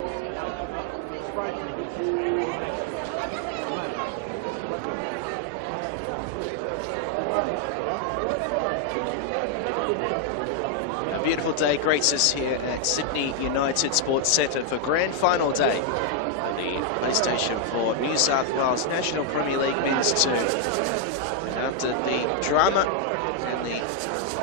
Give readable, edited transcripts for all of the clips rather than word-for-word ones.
A beautiful day greets us here at Sydney United Sports Centre for grand final day of the PlayStation 4 New South Wales National Premier League Men's 2. After the drama and the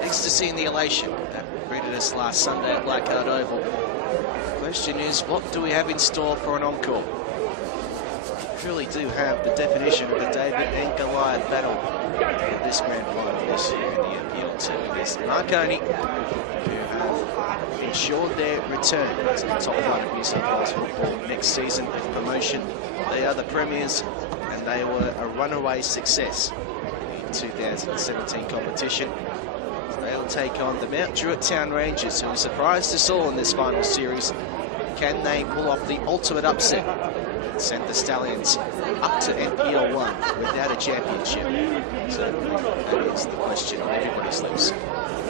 ecstasy and the elation that greeted us last Sunday at Leichhardt Oval, the question is, what do we have in store for an encore? We truly do have the definition of a David and Goliath battle in this grand final this year in the NPL 2. It is Marconi who have ensured their return to the top flight of New South Wales football next season of promotion. They are the premiers, and they were a runaway success in 2017 competition. They'll take on the Mount Druitt Town Rangers, who surprised us all in this final series. Can they pull off the ultimate upset and send the Stallions up to NPL 1 without a championship? Certainly, that is the question on everybody's lips.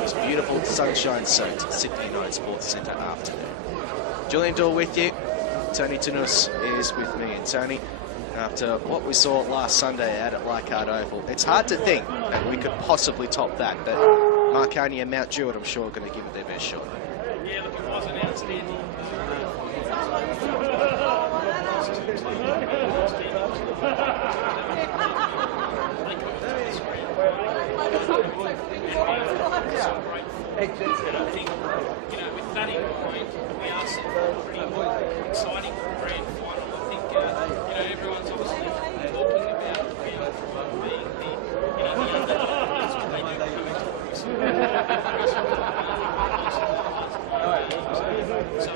It's beautiful, sunshine-soaked Sydney United Sports Centre afternoon. Julian Dorr with you. Tony Tanus is with me. And Tony, after what we saw last Sunday out at Leichhardt Oval, it's hard to think that we could possibly top that, but Marconi and Mount Druitt, I'm sure, are going to give it their best shot. Yeah, look, it was an outstanding. I think, with that in mind, we are set for a pretty exciting grand final. I think, everyone's obviously talking about being the underdogs, but they do so,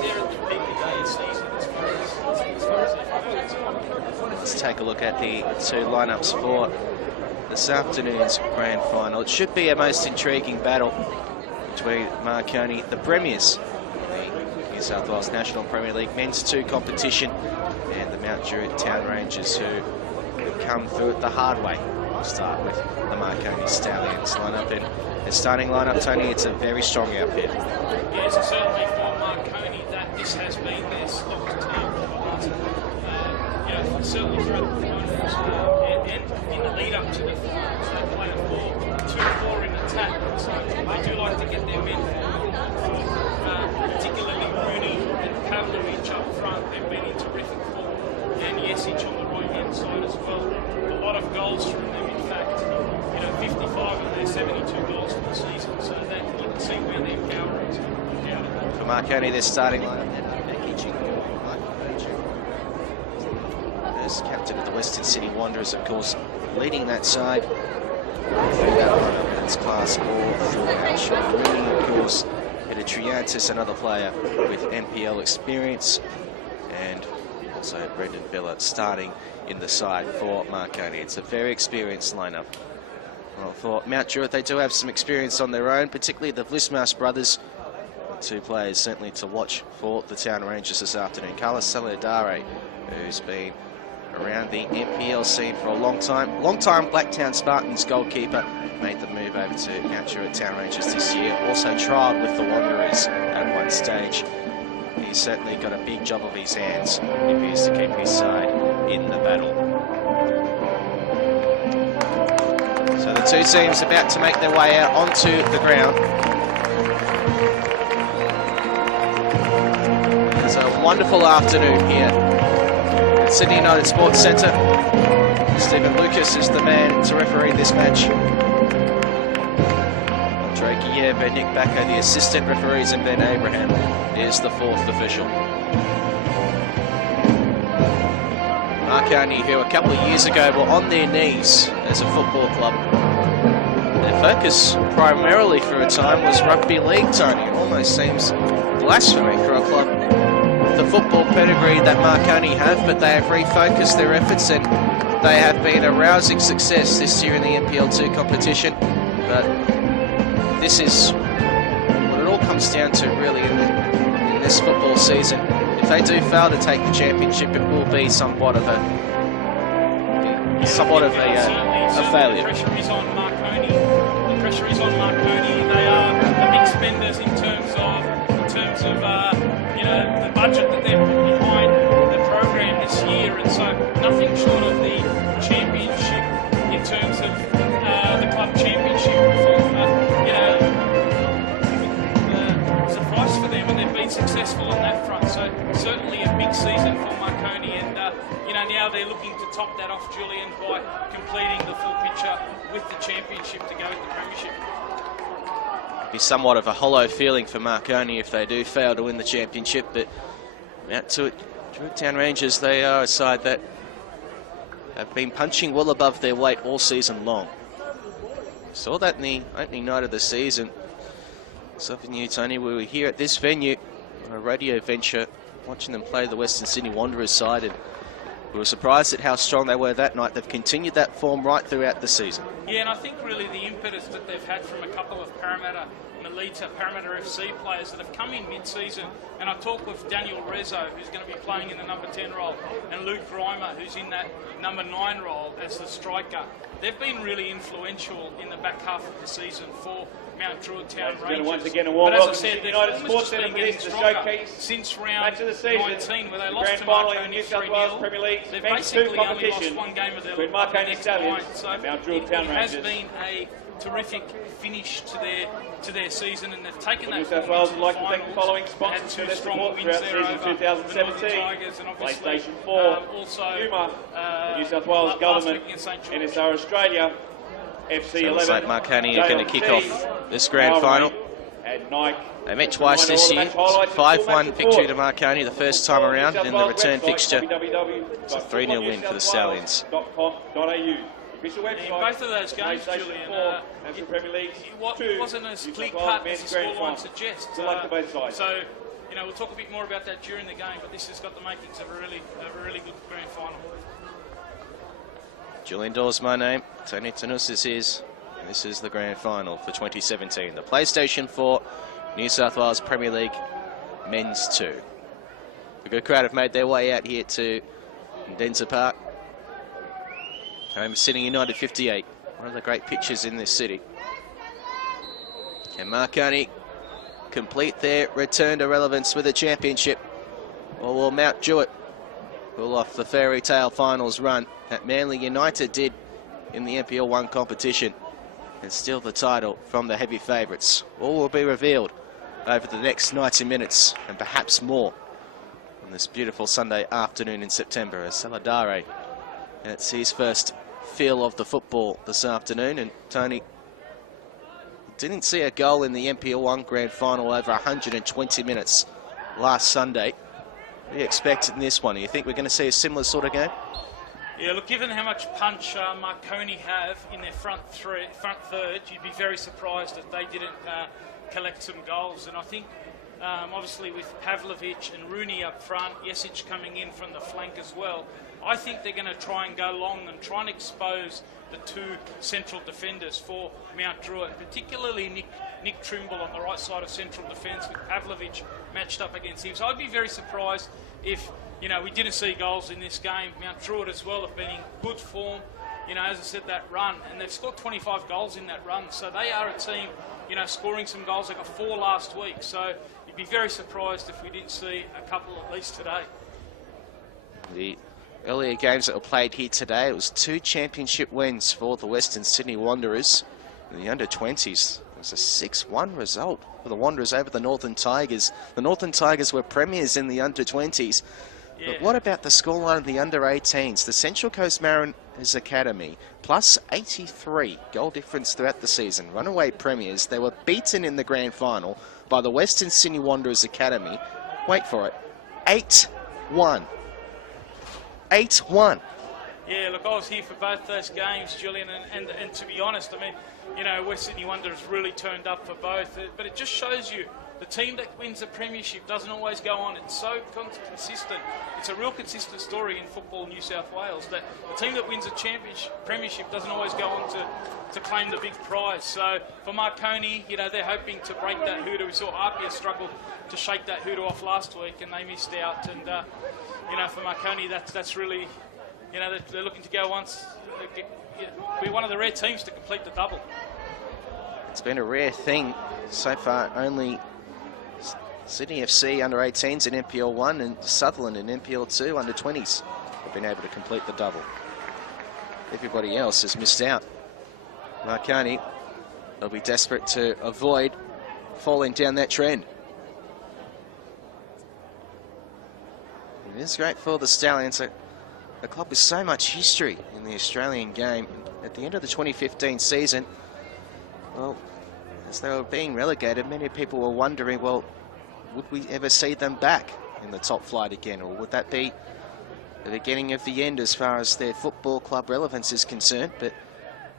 they're at the peak of their season as far as they're concerned. Let's take a look at the two lineups for this afternoon's grand final. It should be a most intriguing battle between Marconi, the premiers, the New South Wales National Premier League Men's 2 competition, and the Mount Druitt Town Rangers, who have come through it the hard way. We'll start with the Marconi Stallions lineup, and the starting lineup, Tony, it's a very strong outfit. Yes, it's certainly for Marconi that this has been their stock to take for the last, certainly throughout the finals, and in the lead up to the finals, they play a 4-2-4 in attack, so they do like to get their men forward, particularly Rooney and Pavlovich up front. They've been in terrific form, and Jesic on the right hand side as well. A lot of goals from them, in fact, 55 of their 72 goals for the season, so that you can see where their power is. For Marconi, their starting lineup, as captain of the Western City Wanderers, of course, leading that side. That's class all throughout. Rooney, of course, Peter Triantis, another player with NPL experience, and also Brendan Bella starting in the side for Marconi. It's a very experienced lineup. Well, for Mount Druitt, they do have some experience on their own, particularly the Vlismas brothers. Two players certainly to watch for the Town Rangers this afternoon. Carlos Saladare, who's been around the NPL scene for a long time. Blacktown Spartans goalkeeper, made the move over to Mount Druitt Town Rangers this year. Also trialled with the Wanderers at one stage. He's certainly got a big job of his hands if he is to keep his side in the battle. So the two teams about to make their way out onto the ground. It's a wonderful afternoon here at Sydney United Sports Centre. Stephen Lucas is the man to referee this match. Andre Guillev and Nick Backer, the assistant referees, and Ben Abraham is the fourth official. Marconi, who a couple of years ago were on their knees as a football club. Their focus primarily for a time was rugby league, Tony. It almost seems blasphemy for a club with the football pedigree that Marconi have, but they have refocused their efforts and they have been a rousing success this year in the NPL 2 competition. But this is what it all comes down to really in this football season. If they do fail to take the championship, it will be somewhat of a failure. The pressure is on Marconi. The pressure is on Marconi. They are the big spenders in terms of the budget successful on that front. So certainly a big season for Marconi, and now they're looking to top that off, Julian, by completing the full picture with the championship to go with the premiership. Be somewhat of a hollow feeling for Marconi if they do fail to win the championship, but out to it, Druitt Town Rangers, they are a side that have been punching well above their weight all season long. Saw that in the opening night of the season. Something new, Tony, we were here at this venue on a radio venture watching them play the Western Sydney Wanderers side, and we were surprised at how strong they were that night. They've continued that form right throughout the season. Yeah, and I think really the impetus that they've had from a couple of Parramatta FC players that have come in mid-season, and I talk with Daniel Rezzo, who's going to be playing in the number 10 role, and Luke Reimer, who's in that number 9 role as the striker. They've been really influential in the back half of the season for Mount Druitt Town Rangers. Once again, a warm but as I welcome said, to they've United almost Sports just been Centre getting for the stronger showcase since round match of the season, 19, where they the lost grand to final in Marconi New South Wales 3-0. Premier League They've Men's 2 basically only lost competition one game of their between Marconi next Stallions nine. So and Mount Druitt Town it has Rangers. been a terrific finish to their season, and they've taken that New South form Wales into would like the to thank the finals. following They had sponsors two for their strong support wins throughout there season over the 2017. Northern Tigers, and obviously PlayStation 4, also Puma, New South Wales Government, NSR Australia, FC 11. Looks like Marconi are going to kick off this grand final. And Nike. They met twice this year. 5-1 victory to Marconi the first time around, and in the return fixture, it's a 3-0 win for the Stallions. Official In both of those games, Julian, it wasn't as clear-cut as the scoreline suggests. So, we'll talk a bit more about that during the game, but this has got the makings of a really good grand final. Julian Dawes, my name. Tony Tanus is his. And this is the grand final for 2017. The PlayStation 4 New South Wales Premier League Men's 2. A good crowd have made their way out here to Denza Park. Home of Sydney United 58. One of the great pitches in this city. Can Marconi complete their return to relevance with a championship? Or will Mount Druitt pull off the fairy tale finals run that Manly United did in the NPL 1 competition and steal the title from the heavy favourites? All will be revealed over the next 90 minutes and perhaps more on this beautiful Sunday afternoon in September as Saladare gets his first feel of the football this afternoon. And Tony didn't see a goal in the NPL 1 grand final over 120 minutes last Sunday. What do you expect in this one? Do you think we're going to see a similar sort of game? Yeah, look, given how much punch Marconi have in their front third, you'd be very surprised if they didn't collect some goals. And I think, obviously, with Pavlovic and Rooney up front, Jesic coming in from the flank as well, I think they're going to try and go long and try and expose the two central defenders for Mount Druitt, particularly Nick Trimble on the right side of central defence with Pavlovic matched up against him. So I'd be very surprised if, we didn't see goals in this game. Mount Druitt as well have been in good form, as I said, that run, and they've scored 25 goals in that run. So they are a team, scoring some goals. They got 4 last week. So you'd be very surprised if we didn't see a couple at least today. The earlier games that were played here today, it was 2 championship wins for the Western Sydney Wanderers. In the under-20s, it was a 6-1 result for the Wanderers over the Northern Tigers. The Northern Tigers were premiers in the under-20s. Yeah. But what about the scoreline of the under-18s? The Central Coast Mariners Academy, plus 83 goal difference throughout the season. Runaway premiers. They were beaten in the grand final by the Western Sydney Wanderers Academy. Wait for it. 8-1. 8-1. Yeah, look, I was here for both those games, Julian, and to be honest, West Sydney Wanderers really turned up for both, but it just shows you the team that wins the premiership doesn't always go on. It's so consistent. It's a real consistent story in football New South Wales that the team that wins a premiership doesn't always go on to claim the big prize. So for Marconi, they're hoping to break that hoodoo. We saw APIA struggle to shake that hoodoo off last week, and they missed out. And for Marconi, that's really, they're looking to go once, be one of the rare teams to complete the double. It's been a rare thing so far. Only Sydney FC under-18s in NPL 1 and Sutherland in NPL 2 under-20s have been able to complete the double. Everybody else has missed out. Marconi will be desperate to avoid falling down that trend. is great for the Stallions. A club with so much history in the Australian game. At the end of the 2015 season, well, as they were being relegated, many people were wondering, well, would we ever see them back in the top flight again, or would that be the beginning of the end as far as their football club relevance is concerned? But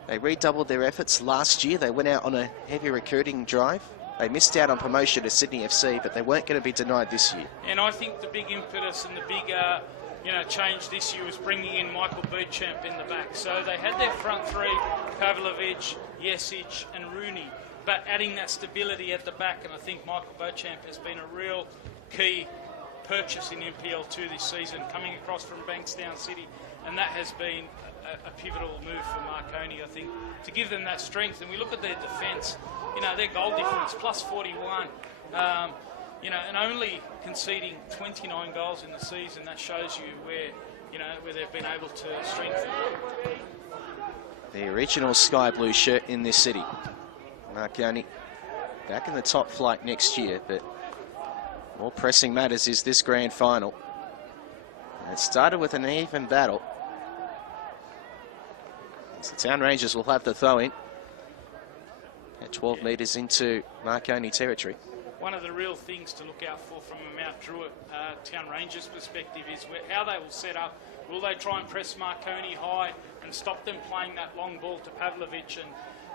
they redoubled their efforts last year. They went out on a heavy recruiting drive. They missed out on promotion to Sydney FC, but they weren't going to be denied this year. And I think the big impetus and the big change this year was bringing in Michael Beauchamp in the back. So they had their front three, Pavlovic, Jesic and Rooney, but adding that stability at the back, and I think Michael Beauchamp has been a real key purchase in NPL2 this season, coming across from Bankstown City, and that has been a pivotal move for Marconi, I think, to give them that strength. And we look at their defence, their goal difference, plus 41, and only conceding 29 goals in the season. That shows you where they've been able to strengthen. The original sky blue shirt in this city. Marconi back in the top flight next year, but more pressing matters is this grand final. And it started with an even battle. So the Town Rangers will have the throw in at 12 metres into Marconi territory. One of the real things to look out for from a Mount Druitt Town Rangers perspective is how they will set up. Will they try and press Marconi high and stop them playing that long ball to Pavlovic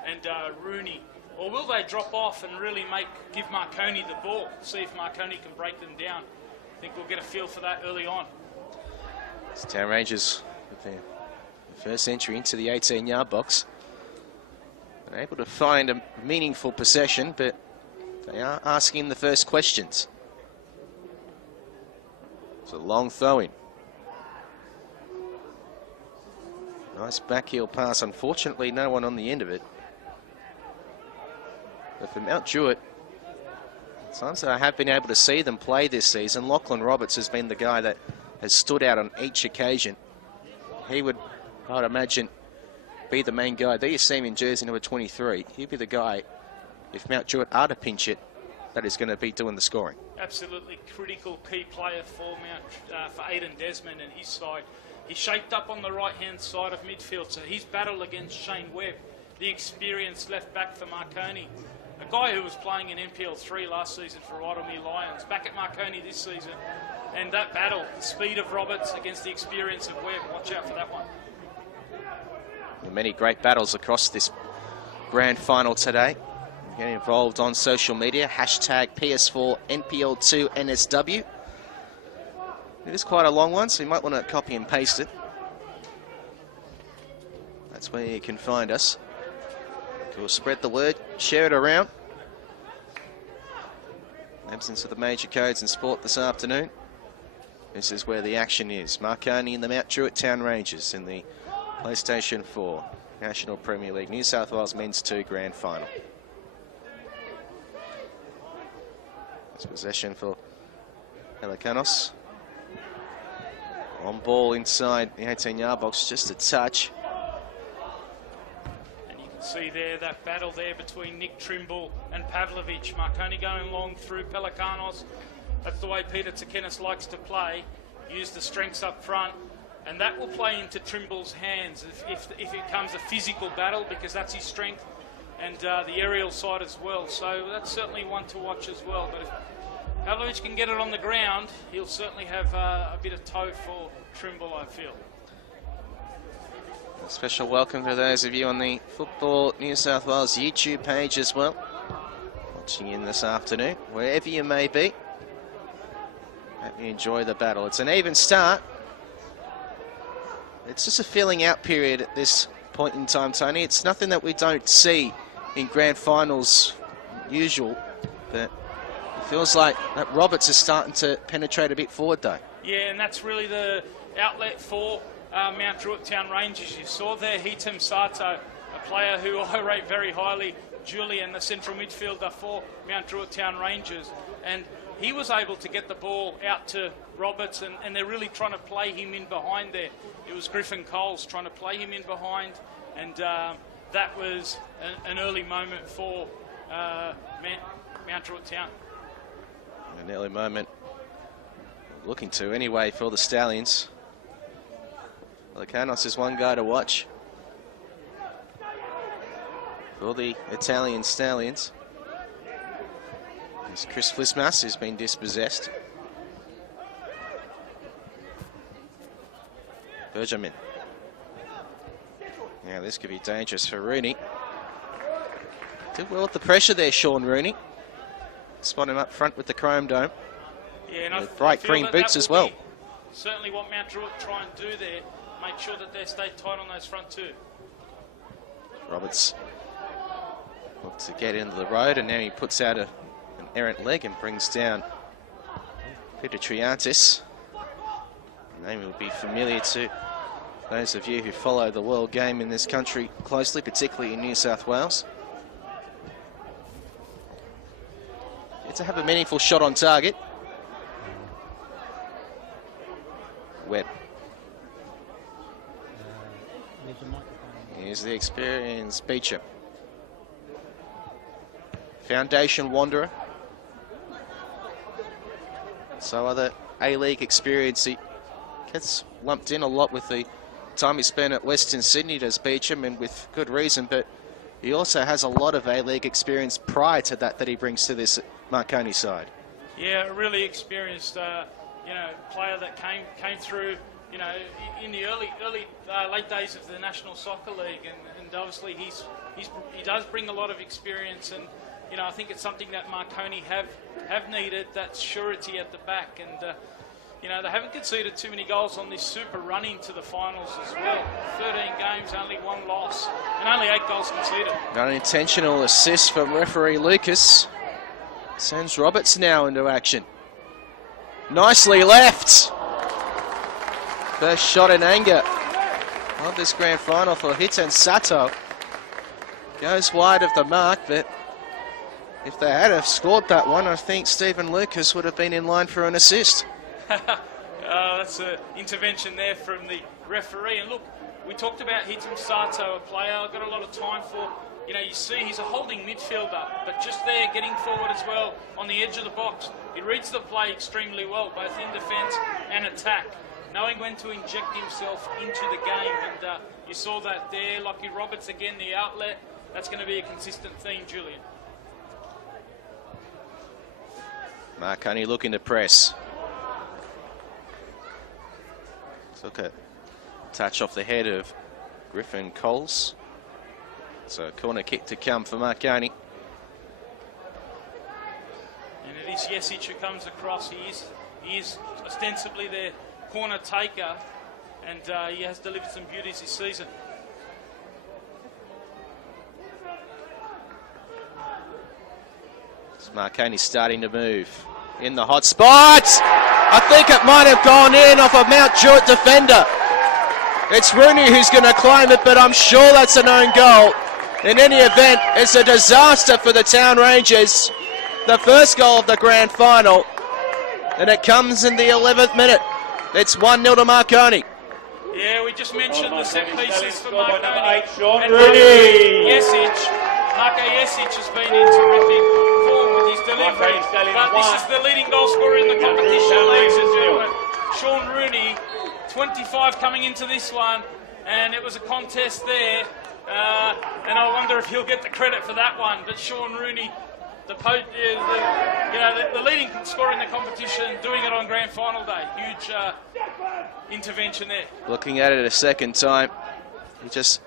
and Rooney? Or will they drop off and really give Marconi the ball, see if Marconi can break them down? I think we'll get a feel for that early on. It's Town Rangers with their first entry into the 18-yard box. They're able to find a meaningful possession, but they are asking the first questions. It's a long throw-in. Nice backheel pass. Unfortunately, no one on the end of it. But for Mount Druitt, times that I have been able to see them play this season, Lachlan Roberts has been the guy that has stood out on each occasion. He would, I would imagine, be the main guy. There you see him in jersey number 23. He'd be the guy, if Mount Druitt are to pinch it, that is going to be doing the scoring. Absolutely critical key player for Aidan Desmond and his side. He's shaped up on the right-hand side of midfield, so his battle against Shane Webb, the experienced left back for Marconi. A guy who was playing in NPL3 last season for Wadalmere Lions, back at Marconi this season. And that battle, the speed of Roberts against the experience of Webb, watch out for that one. Many great battles across this grand final today. Get involved on social media, hashtag PS4 NPL2 NSW. It is quite a long one, so you might want to copy and paste it. That's where you can find us. We'll spread the word, share it around. Absence of the major codes in sport this afternoon. This is where the action is. Marconi and the Mount Druitt Town Rangers in the PlayStation 4 National Premier League New South Wales Men's 2 Grand Final. It's possession for Pelicanos. On ball inside the 18-yard box, just a touch. See there, that battle there between Nick Trimble and Pavlovic. Marconi going long through Pelicanos. That's the way Peter Tsakenis likes to play. Use the strengths up front. And that will play into Trimble's hands if it becomes a physical battle, because that's his strength. And the aerial side as well. So that's certainly one to watch as well. But if Pavlovic can get it on the ground, he'll certainly have a bit of toe for Trimble, I feel. A special welcome to those of you on the Football New South Wales YouTube page as well, watching in this afternoon, wherever you may be. Hope you enjoy the battle. It's an even start. It's just a filling out period at this point in time, Tony. It's nothing that we don't see in grand finals usual, but it feels like that Roberts is starting to penetrate a bit forward though. Yeah, and that's really the outlet for Mount Druitt Town Rangers. You saw there Hitam Sato, a player who I rate very highly, Julian, the central midfielder for Mount Druitt Town Rangers, and he was able to get the ball out to Roberts, and they're really trying to play him in behind there. It was Griffin Coles trying to play him in behind, and that was an early moment for Mount Druitt Town. An early moment Looking to anyway for the Stallions. Lekanos is one guy to watch for the Italian Stallions. As Chris Flismas has been dispossessed. Benjamin. Now this could be dangerous for Rooney. Did well with the pressure there, Sean Rooney. Spot him up front with the chrome dome. Yeah, and with bright green boots as well. Certainly what Mount Druitt try and do there, make sure that they stay tight on those front two. Roberts looked to get into the road, and now he puts out an errant leg and brings down Peter Triantis. Name will be familiar to those of you who follow the world game in this country closely, particularly in New South Wales. To have a meaningful shot on target. Webb. Here's the experienced Beecher. Foundation Wanderer. So other A-League experience. He gets lumped in a lot with the time he spent at Western Sydney, does Beecham, and with good reason, but he also has a lot of A-League experience prior to that he brings to this Marconi side. Yeah, a really experienced, player that came through, in the late days of the National Soccer League, and obviously he does bring a lot of experience, and I think it's something that Marconi have needed, that surety at the back, and they haven't conceded too many goals on this super run into the finals as well. 13 games, only 1 loss, and only 8 goals conceded. Unintentional assist from referee Lucas. Sends Roberts now into action. Nicely left. First shot in anger of this grand final for Hitan Sato. Goes wide of the mark, but if they had have scored that one, I think Stephen Lucas would have been in line for an assist. That's an intervention there from the referee. And look, we talked about Hitan Sato, a player I've got a lot of time for. You see he's a holding midfielder, but just there getting forward as well on the edge of the box. He reads the play extremely well, both in defence and attack, knowing when to inject himself into the game. And you saw that there. Lockie Roberts again, the outlet. That's going to be a consistent theme, Julian. Marconi looking to press. Took a touch off the head of Griffin Coles. So a corner kick to come for Marconi. And it is Jesic who comes across. He is ostensibly their corner taker, and he has delivered some beauties this season. Marconi starting to move in the hot spot. I think it might have gone in off a Mount Druitt defender. It's Rooney who's going to climb it, but I'm sure that's an own goal. In any event, it's a disaster for the Town Rangers. The first goal of the grand final, and it comes in the 11th minute. It's 1-0 to Marconi. Yeah, we just mentioned the set pieces for Marconi. And Marco Jesic has been in terrific form with his delivery, but this is the leading goal scorer in the competition, ladies and gentlemen. Sean Rooney, 25 coming into this one, and it was a contest there. And I wonder if he'll get the credit for that one. But Sean Rooney, the leading scorer in the competition, doing it on grand final day. Huge intervention there. Looking at it a second time, he just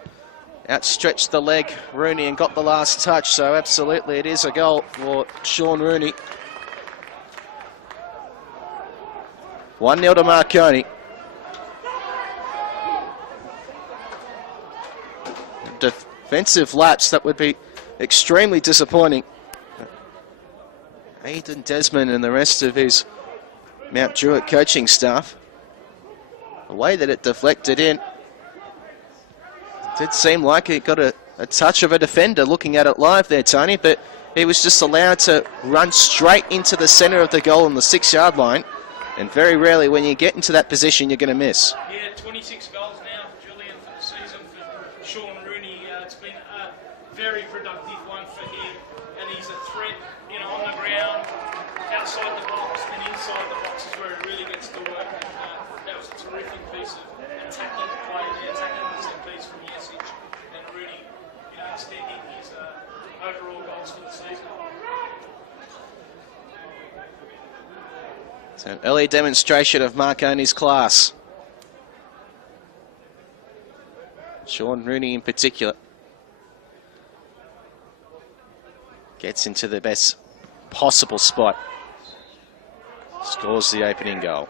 outstretched the leg, Rooney, and got the last touch. So absolutely, it is a goal for Sean Rooney. 1-0 to Marconi. Defensive lapse that would be extremely disappointing. Aidan Desmond and the rest of his Mount Druitt coaching staff, the way that it deflected in, it did seem like it got a touch of a defender looking at it live there, Tony, but he was just allowed to run straight into the centre of the goal on the 6-yard line, and very rarely when you get into that position you're going to miss. Yeah, 26 goals now, Julian, for the season for Sean Rooney. It's been a very productive one for him, and he's a threat, on the ground, outside the box, and inside the box is where it really gets to It's an early demonstration of Marconi's class. Sean Rooney in particular gets into the best possible spot. Scores the opening goal.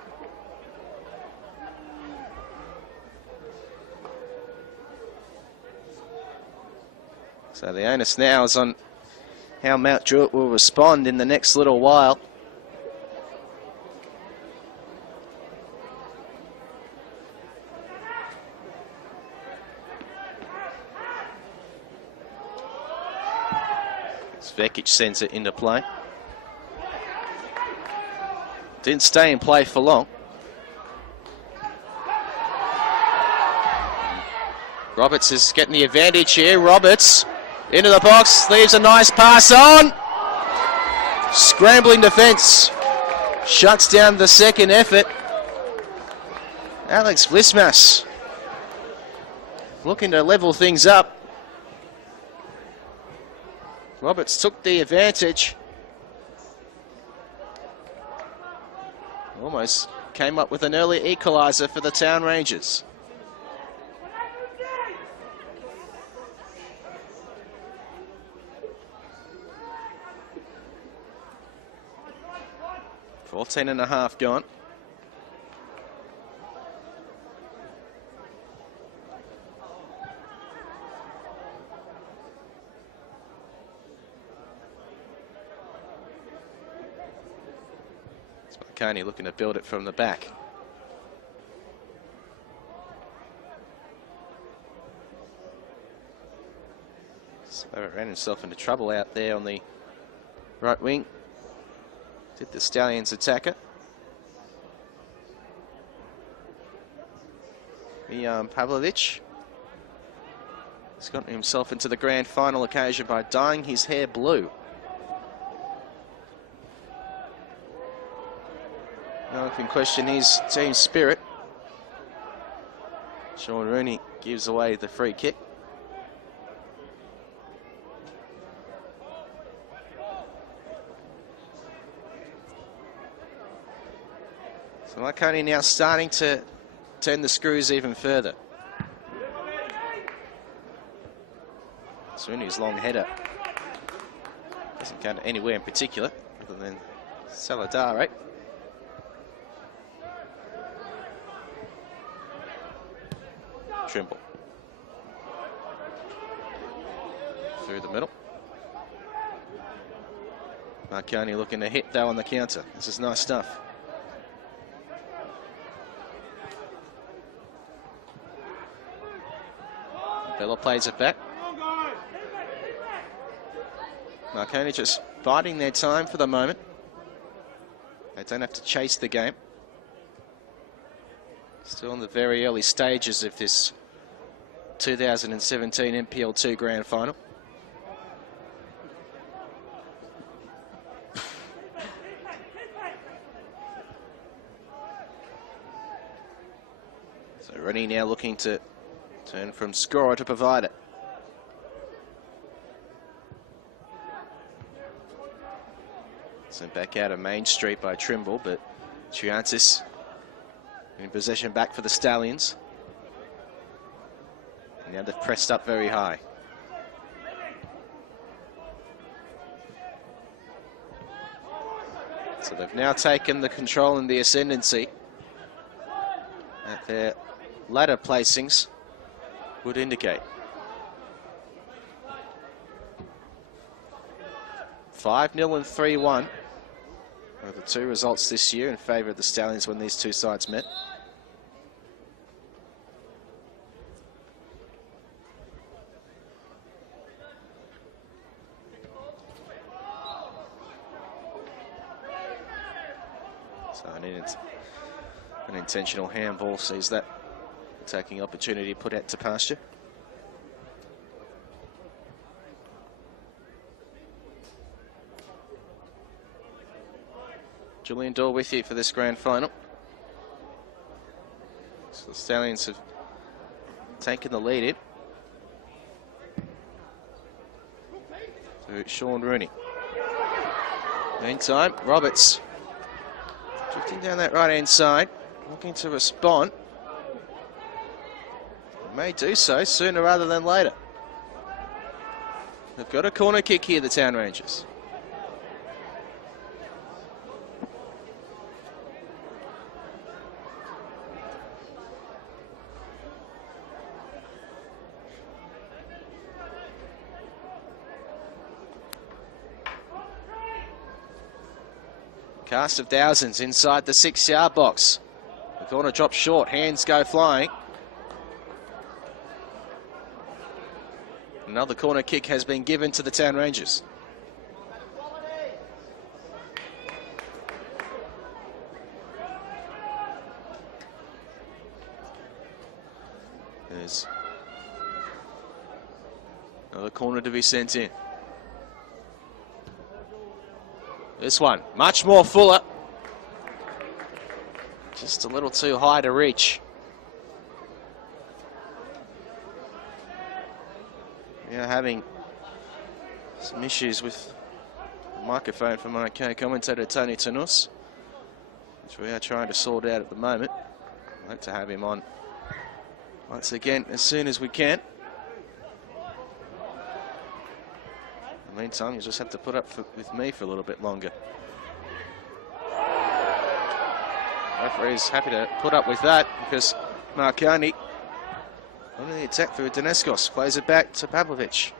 So the onus now is on how Mount Druitt will respond in the next little while. Vekic sends it into play. Didn't stay in play for long. Roberts is getting the advantage here. Roberts into the box, leaves a nice pass on. Scrambling defence. Shuts down the second effort. Alex Vlismas looking to level things up. Roberts took the advantage. Almost came up with an early equaliser for the Town Rangers. $14.5 gone. Marconi looking to build it from the back. So ran himself into trouble out there on the right wing. Did the Stallions attacker. Pavlovic has gotten himself into the grand final occasion by dyeing his hair blue. No one can question his team spirit. Sean Rooney gives away the free kick. So Marconi now starting to turn the screws even further. Rooney's long header doesn't go anywhere in particular other than Saladare. Trimble through the middle. Marconi looking to hit though on the counter. This is nice stuff. Bella plays it back. Marconi just biding their time for the moment. They don't have to chase the game. Still in the very early stages of this 2017 NPL2 Grand Final. So Rennie now looking to turn from scorer to provider. Sent back out of Main Street by Trimble, but Triantis in possession back for the Stallions. And now they've pressed up very high. So they've now taken the control and the ascendancy at their ladder placings would indicate. 5-0 and 3-1 are the two results this year in favour of the Stallions when these two sides met. So an intentional handball sees that attacking opportunity put out to pasture. Julian Dorr with you for this grand final. So the Stallions have taken the lead in. To Sean Rooney. Meantime, Roberts Shifting down that right-hand side, looking to respond. May do so sooner rather than later. They've got a corner kick here, the Town Rangers. Cast of thousands inside the 6-yard box. The corner drops short, hands go flying. Another corner kick has been given to the Town Rangers. There's another corner to be sent in. This one, much more fuller. Just a little too high to reach. We are having some issues with the microphone from my co-commentator Tony Tanus, which we are trying to sort out at the moment. I'd like to have him on once again as soon as we can. In the meantime, you just have to put up with me for a little bit longer. Referee's happy to put up with that because Marconi on the attack for Daneskos, plays it back to Pavlovic.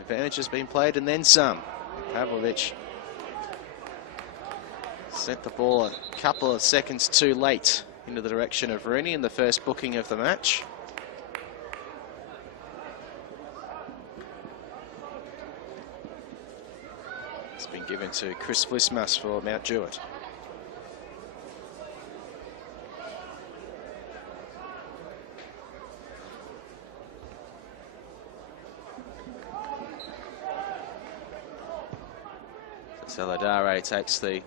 Advantage has been played and then some. Pavlovic sent the ball a couple of seconds too late into the direction of Rooney in the first booking of the match. It's been given to Chris Blismas for Mount Druitt. Saladare takes the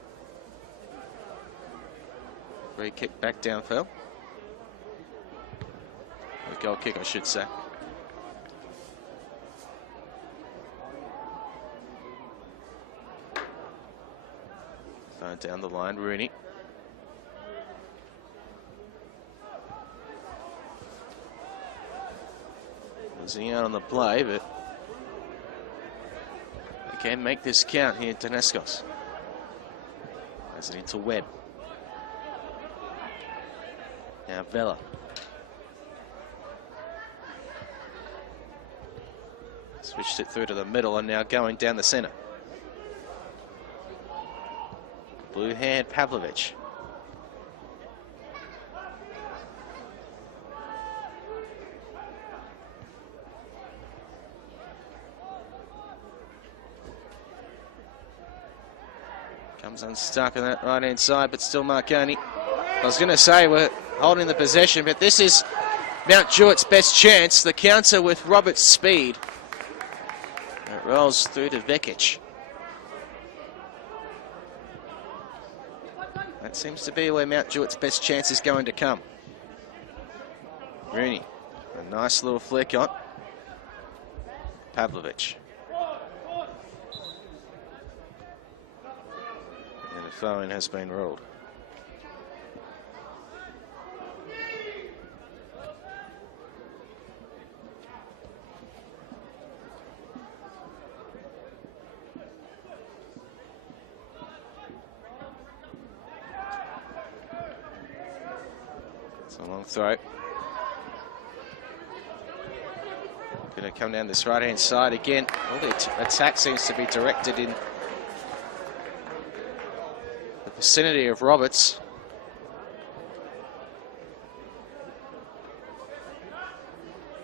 free kick back downfield. The goal kick, I should say. Thrown down the line, Rooney. Losing out on the play, but they can make this count here at Daneskos. As it into Webb. Now Vela. Switched it through to the middle and now going down the centre. Blue-haired Pavlovic. Comes unstuck on that right-hand side, but still Marconi. I was going to say we're holding the possession, but this is Mount Druitt's best chance. The counter with Robert's speed. It rolls through to Vekic. That seems to be where Mount Druitt's best chance is going to come. Rooney, a nice little flick on. Pavlovic. And the foul-in has been ruled. It's a long throw. Going to come down this right-hand side again. All the attack seems to be directed in the vicinity of Roberts.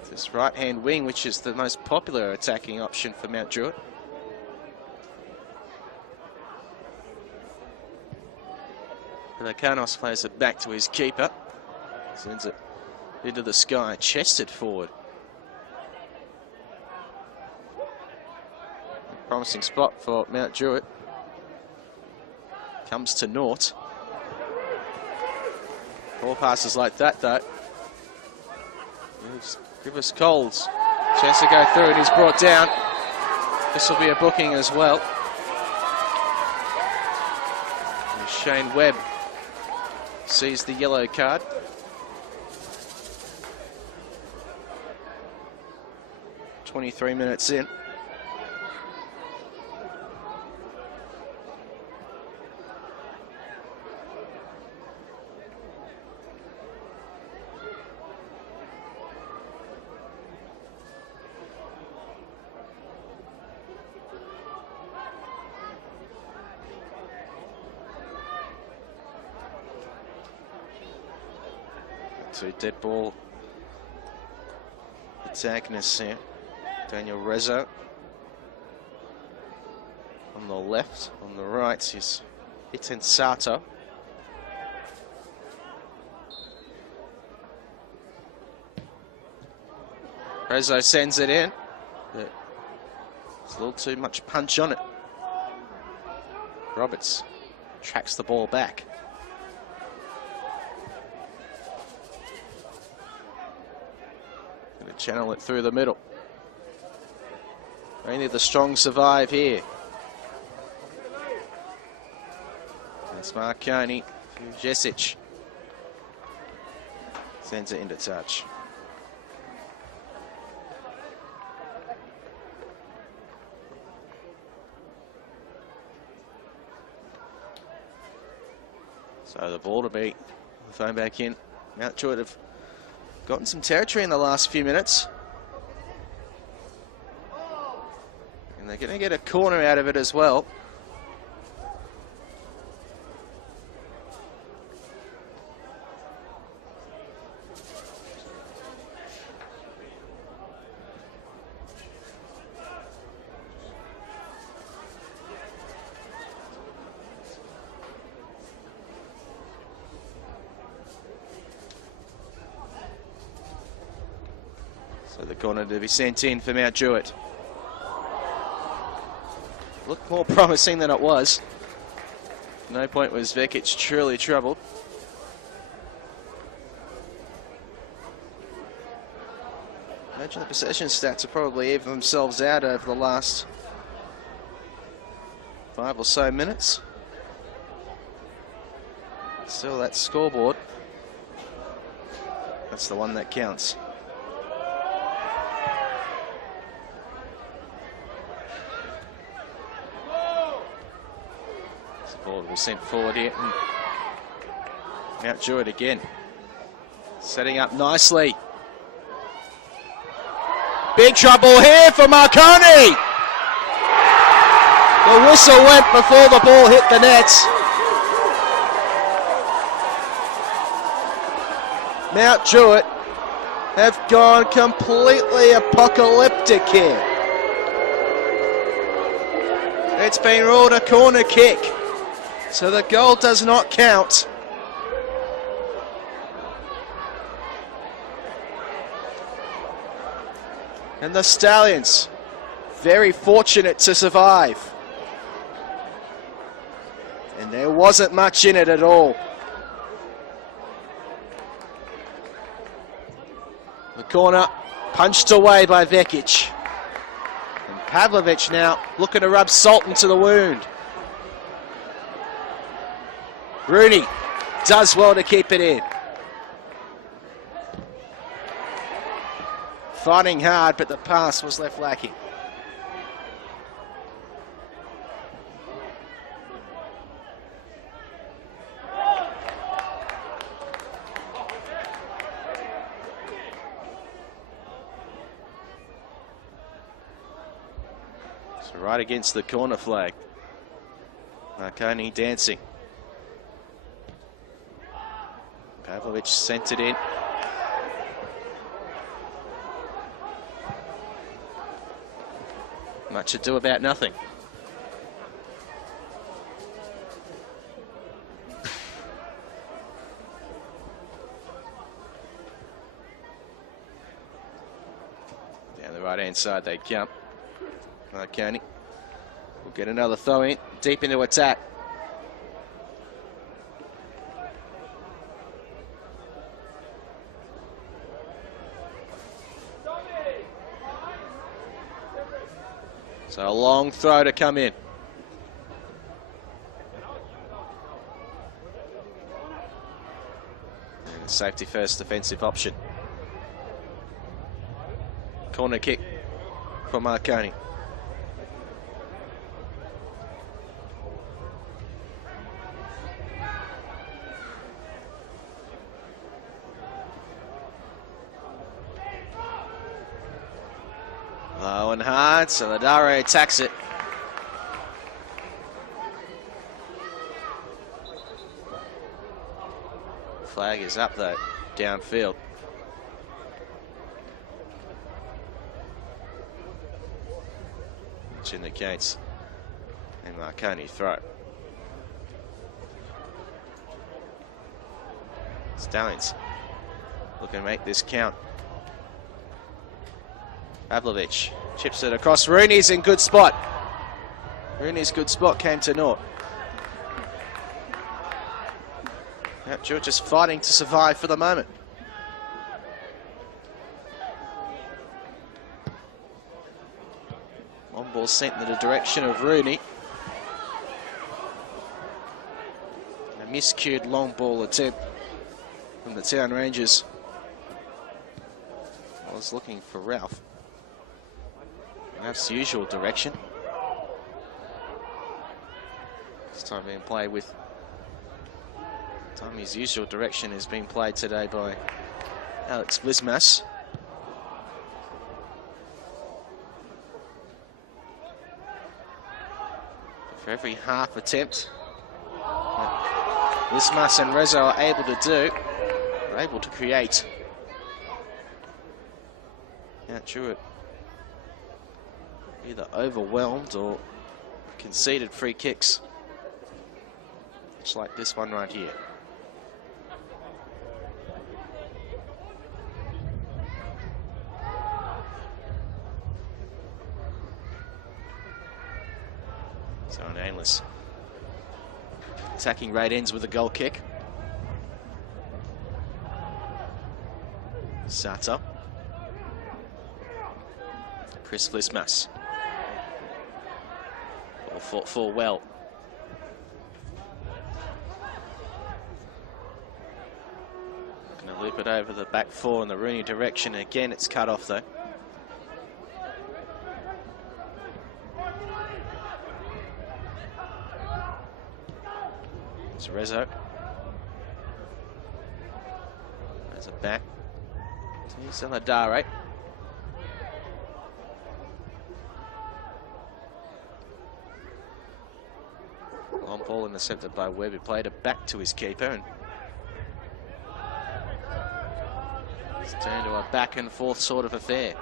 This right-hand wing, which is the most popular attacking option for Mount Druitt. Kanos plays it back to his keeper. Sends it into the sky, chested forward. Promising spot for Mount Druitt. Comes to naught. 4 passes like that, though. Give us Coles. Chance to go through, and he's brought down. This will be a booking as well. Shane Webb sees the yellow card. "23 minutes in. Two dead ball antagonists here. Daniel Rezo on the left, on the right is Iten Sato. Rezo sends it in, but there's a little too much punch on it. Roberts tracks the ball back. Going to channel it through the middle. Only the strong survive here. That's Marconi. Jesic sends it into touch. So the ball to beat. The phone back in. Mount Druitt have gotten some territory in the last few minutes. And they're going to get a corner out of it as well. So the corner to be sent in for Mount Druitt. Looked more promising than it was. No point was Vekic truly troubled. Imagine the possession stats are probably even themselves out over the last 5 or so minutes. Still, that scoreboard, that's the one that counts. Ball was sent forward here. Mount Druitt again. Setting up nicely. Big trouble here for Marconi. The whistle went before the ball hit the nets. Mount Druitt have gone completely apocalyptic here. It's been ruled a corner kick. So the goal does not count. And the Stallions, very fortunate to survive. And there wasn't much in it at all. The corner punched away by Vekic. And Pavlovic now looking to rub salt into the wound. Rooney does well to keep it in. Fighting hard, but the pass was left lacking. So right against the corner flag. Marconi dancing. Pavlovic sent it in. Much ado about nothing. Down the right-hand side they come. Marconi will get another throw in, deep into attack. So a long throw to come in. Safety first defensive option. Corner kick for Marconi. Low and hard, so Ladare attacks it. Flag is up though, downfield. Which indicates a Marconi throw. Stallions looking to make this count. Pavlovich chips it across. Rooney's in good spot. Rooney's good spot came to naught. Druitt just fighting to survive for the moment. Long ball sent in the direction of Rooney. A miscued long ball attempt from the Town Rangers. I was looking for Ralph. That's the usual direction. This time being played with. His usual direction is being played today by Alex Blismas. For every half attempt Blismas and Rezo are able to do, are able to create. Druitt either overwhelmed or conceded free kicks, much like this one right here. So an aimless attacking rate ends with a goal kick. Sata. Chris Blismas. Ball fought for well. Going to loop it over the back four in the Rooney direction. Again, it's cut off though. Rezo. There's a back to Ladare. Long ball intercepted by Webb, who played it back to his keeper, and it's turned to a back and forth sort of affair.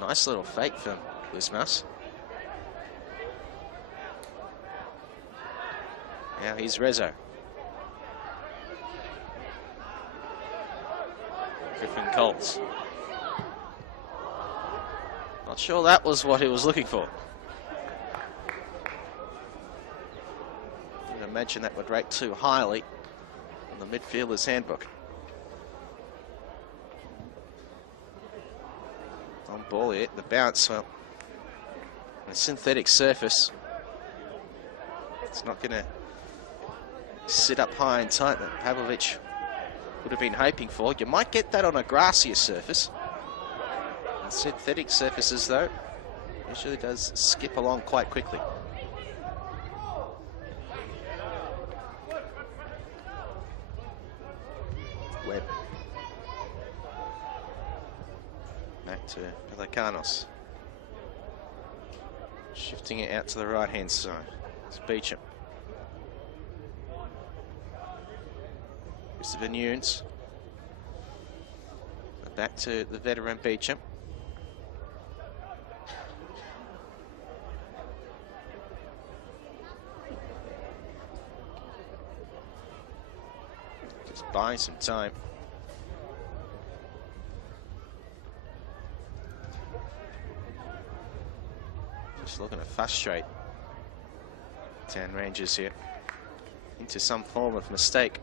Nice little fake from Blismas. Now he's Rezo. Griffin Coles. Not sure that was what he was looking for. I'd imagine that would rate too highly in the midfielder's handbook. On ball here, the bounce, well, a synthetic surface. It's not going to sit up high and tight that Pavlovich would have been hoping for. You might get that on a grassier surface. And synthetic surfaces, though, usually does skip along quite quickly. Webb. Back to Pelicanos. Shifting it out to the right-hand side. It's Beecham. Christopher Nunes. Back to the veteran Beecham. Just buying some time. Just looking to frustrate Town Rangers here into some form of mistake.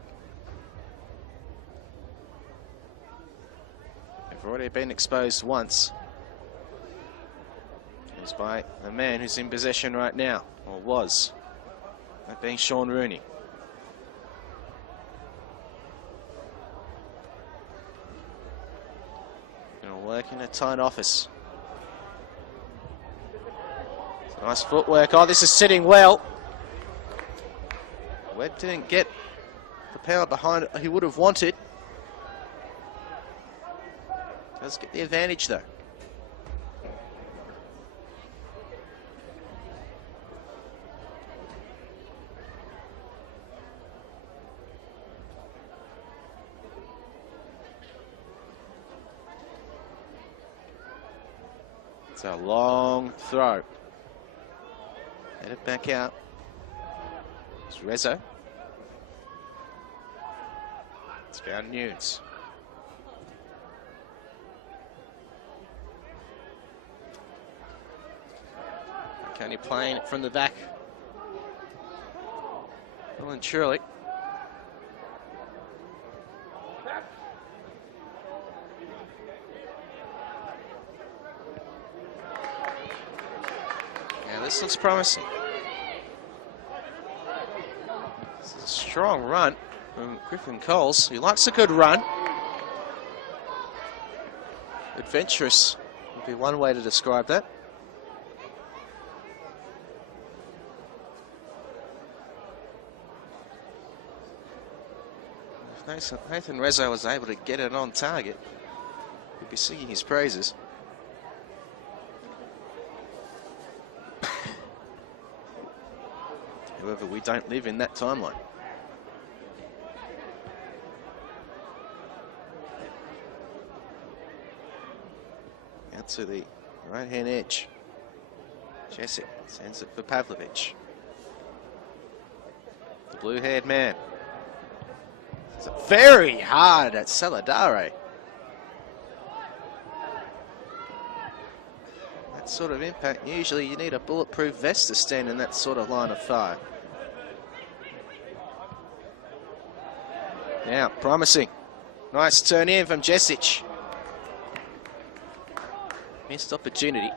They've already been exposed once. was by the man who's in possession right now, or was, that being Sean Rooney. Going to work in a tight office. Nice footwork. Oh, this is sitting well. Webb didn't get the power behind it he would have wanted. Does get the advantage though. It's a long throw. Head it back out. It's Rezo. It's down Nudes. Marconi playing it from the back. Well and truly. Yeah, this looks promising. This is a strong run from Griffin Coles. He likes a good run. Adventurous would be one way to describe that. If Nathan Rezo was able to get it on target, he'd be singing his praises. However, we don't live in that timeline. Out to the right-hand edge. Jessic sends it for Pavlovich. The blue-haired man. It's very hard at Saladare. That sort of impact, usually you need a bulletproof vest to stand in that sort of line of fire. Now, promising. Nice turn in from Jesic. Missed opportunity.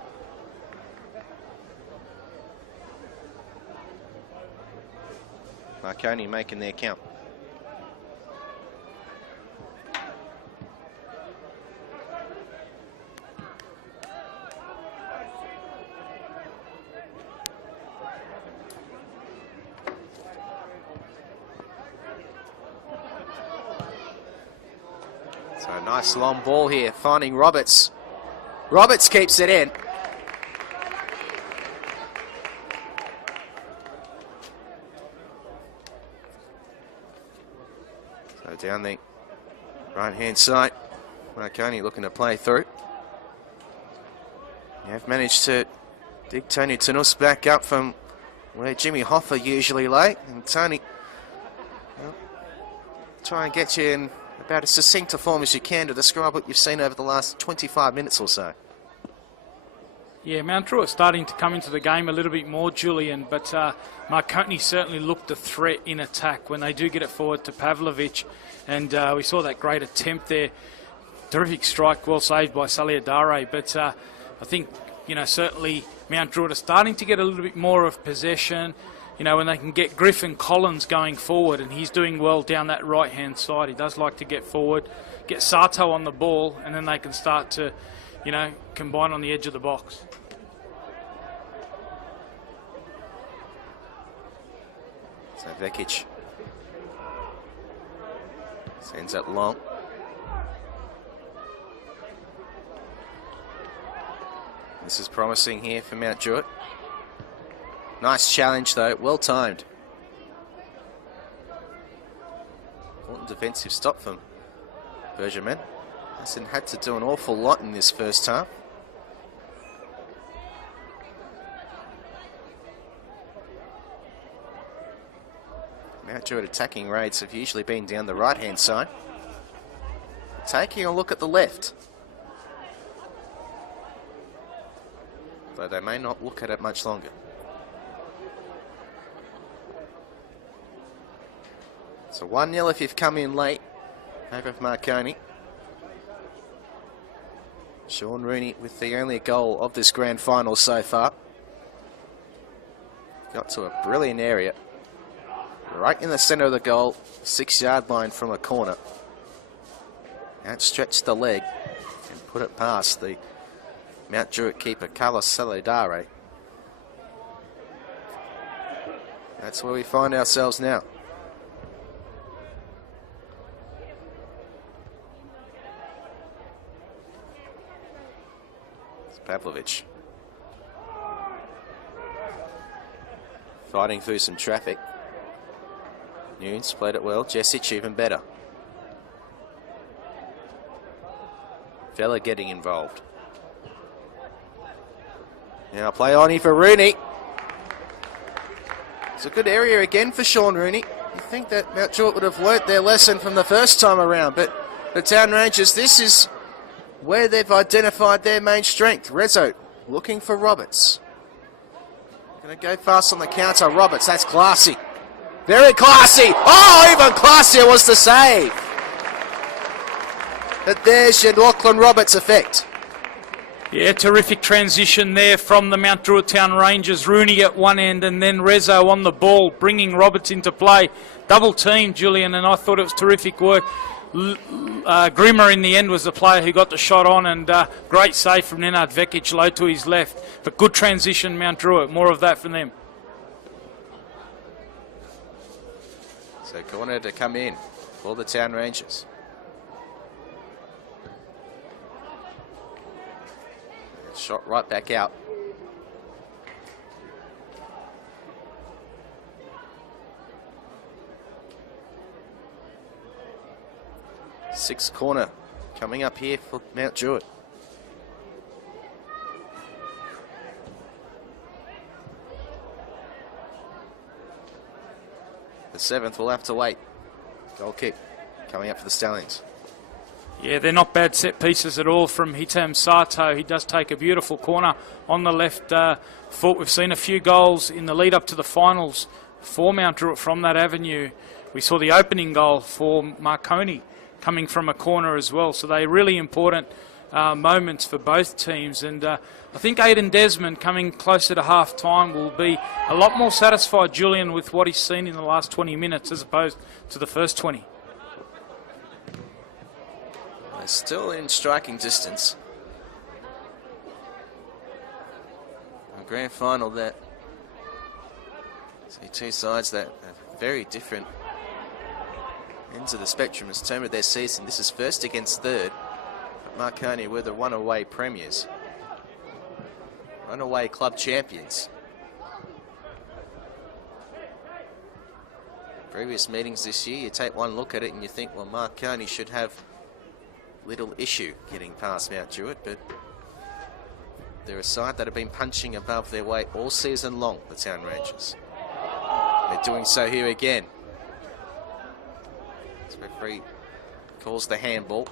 Marconi making their count. So nice long ball here, finding Roberts. Roberts keeps it in. So down the right-hand side, Marconi looking to play through. You have managed to dig Tony Tanus back up from where Jimmy Hoffa usually lay. And Tony, well, try and get you in about as succinct a form as you can to describe what you've seen over the last 25 minutes or so. Yeah, Mount Druitt starting to come into the game a little bit more, Julian, but Marconi certainly looked a threat in attack when they do get it forward to Pavlovich, and we saw that great attempt there. Terrific strike, well saved by Saliadare, but I think, certainly Mount Druitt are starting to get a little bit more of possession, when they can get Griffin Collins going forward, and he's doing well down that right-hand side. He does like to get forward, get Sato on the ball, and then they can start to, combine on the edge of the box. So Vekic sends it long. This is promising here for Mount Druitt. Nice challenge though, well timed. Important defensive stop from Bergerman. Hasn't had to do an awful lot in this first half. Mount Druitt attacking raids have usually been down the right-hand side. Taking a look at the left. Though they may not look at it much longer. So 1-0 if you've come in late over Marconi. Sean Rooney with the only goal of this grand final so far. Got to a brilliant area. Right in the centre of the goal, 6-yard line from a corner. Outstretched the leg and put it past the Mount Druitt keeper, Carlos Saludare. That's where we find ourselves now. It's Pavlovich. Fighting through some traffic. Nunes played it well. Jesic even better. Fella getting involved. Now play on for Rooney. It's a good area again for Sean Rooney. You think that Mount Druitt would have learnt their lesson from the first time around, but the Town Rangers, this is where they've identified their main strength. Rezzo looking for Roberts. Going to go fast on the counter. Roberts, that's classy. Very classy. Oh, even classier was the save. But there's your Lachlan Roberts effect. Yeah, terrific transition there from the Mount Druitt Town Rangers. Rooney at one end and then Rezzo on the ball, bringing Roberts into play. Double team, Julian, and I thought it was terrific work. Grimmer in the end was the player who got the shot on, and great save from Nenad Vekic low to his left. But good transition, Mount Druitt. More of that from them. So corner to come in for the Town Rangers. Shot right back out. Sixth corner coming up here for Mount Druitt. The seventh will have to wait. Goal kick coming up for the Stallions. Yeah, they're not bad set pieces at all from Hitam Sato. He does take a beautiful corner on the left foot. We've seen a few goals in the lead up to the finals for Mount Druitt from that avenue. We saw the opening goal for Marconi coming from a corner as well. So they're really important moments for both teams. And I think Aidan Desmond, coming closer to half-time, will be a lot more satisfied, Julian, with what he's seen in the last 20 minutes as opposed to the first 20. Still in striking distance. A grand final that see two sides that are very different ends of the spectrum as term of their season. This is first against third, but Marconi were the runaway premiers, runaway club champions. Previous meetings this year, you take one look at it and you think, well, Marconi should have little issue getting past Mount Druitt, but they're a side that have been punching above their weight all season long, the Town Rangers. They're doing so here again. This referee calls the handball,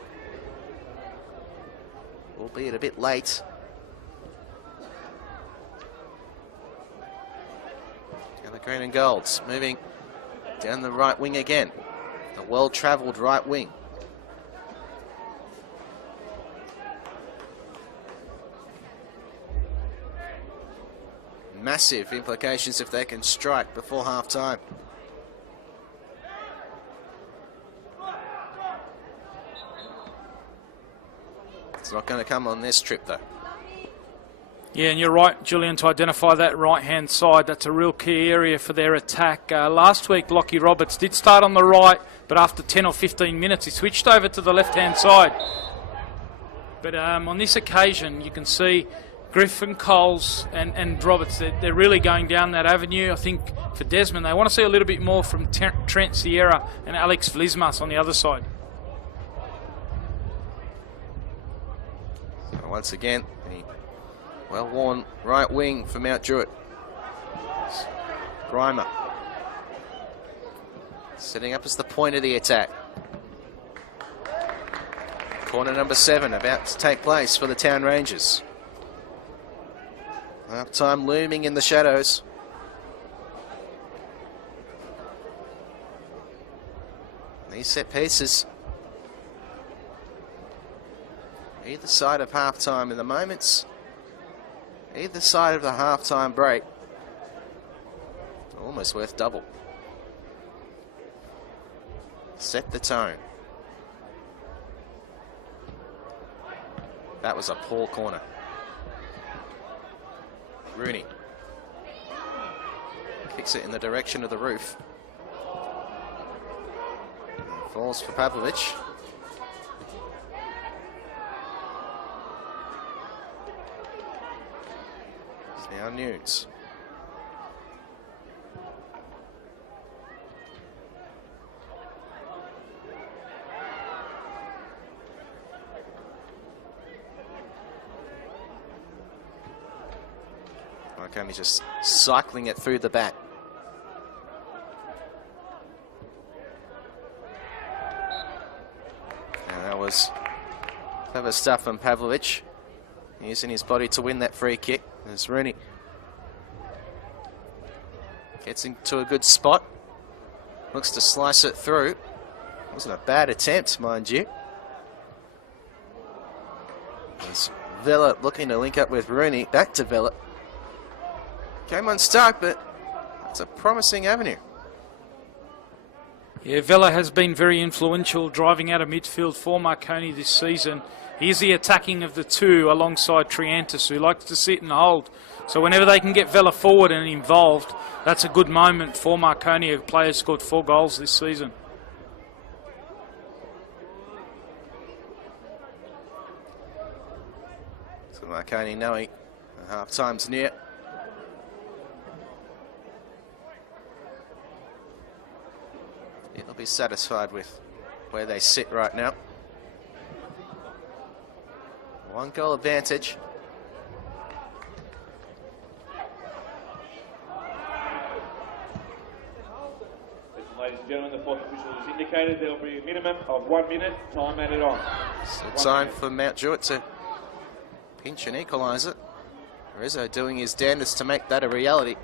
albeit a bit late. And the green and golds moving down the right wing again. A well-travelled right wing. Massive implications if they can strike before half-time. It's not going to come on this trip, though. Yeah, and you're right, Julian, to identify that right-hand side. That's a real key area for their attack. Last week, Lockie Roberts did start on the right, but after 10 or 15 minutes, he switched over to the left-hand side. But on this occasion, you can see Griffin, Coles and Roberts, they're really going down that avenue. I think for Desmond, they want to see a little bit more from Trent Sierra and Alex Vlismas on the other side. So once again, the well-worn right wing for Mount Druitt. Grimer setting up as the point of the attack. Corner number 7 about to take place for the Town Rangers. Half time looming in the shadows. These set pieces Either side of halftime in the moments. Either side of the halftime break. Almost worth double. Set the tone. That was a poor corner. Rooney kicks it in the direction of the roof. Falls for Pavlovic. It's now Nunes. Marconi just cycling it through the bat. And that was clever stuff from Pavlovic, using his body to win that free kick. As Rooney gets into a good spot, looks to slice it through. Wasn't a bad attempt, mind you. As Villa looking to link up with Rooney, back to Villa. Came unstuck, but it's a promising avenue. Yeah, Vella has been very influential driving out of midfield for Marconi this season. He is the attacking of the two alongside Triantis, who likes to sit and hold. So whenever they can get Vella forward and involved, that's a good moment for Marconi, a player who scored 4 goals this season. So Marconi knowing half time's near. He'll be satisfied with where they sit right now. 1 goal advantage. Ladies and gentlemen, the fourth official has indicated there will be a minimum of 1 minute time added on. Still time for Mount Druitt to pinch and equalise it. Rizzo doing his damnedest to make that a reality.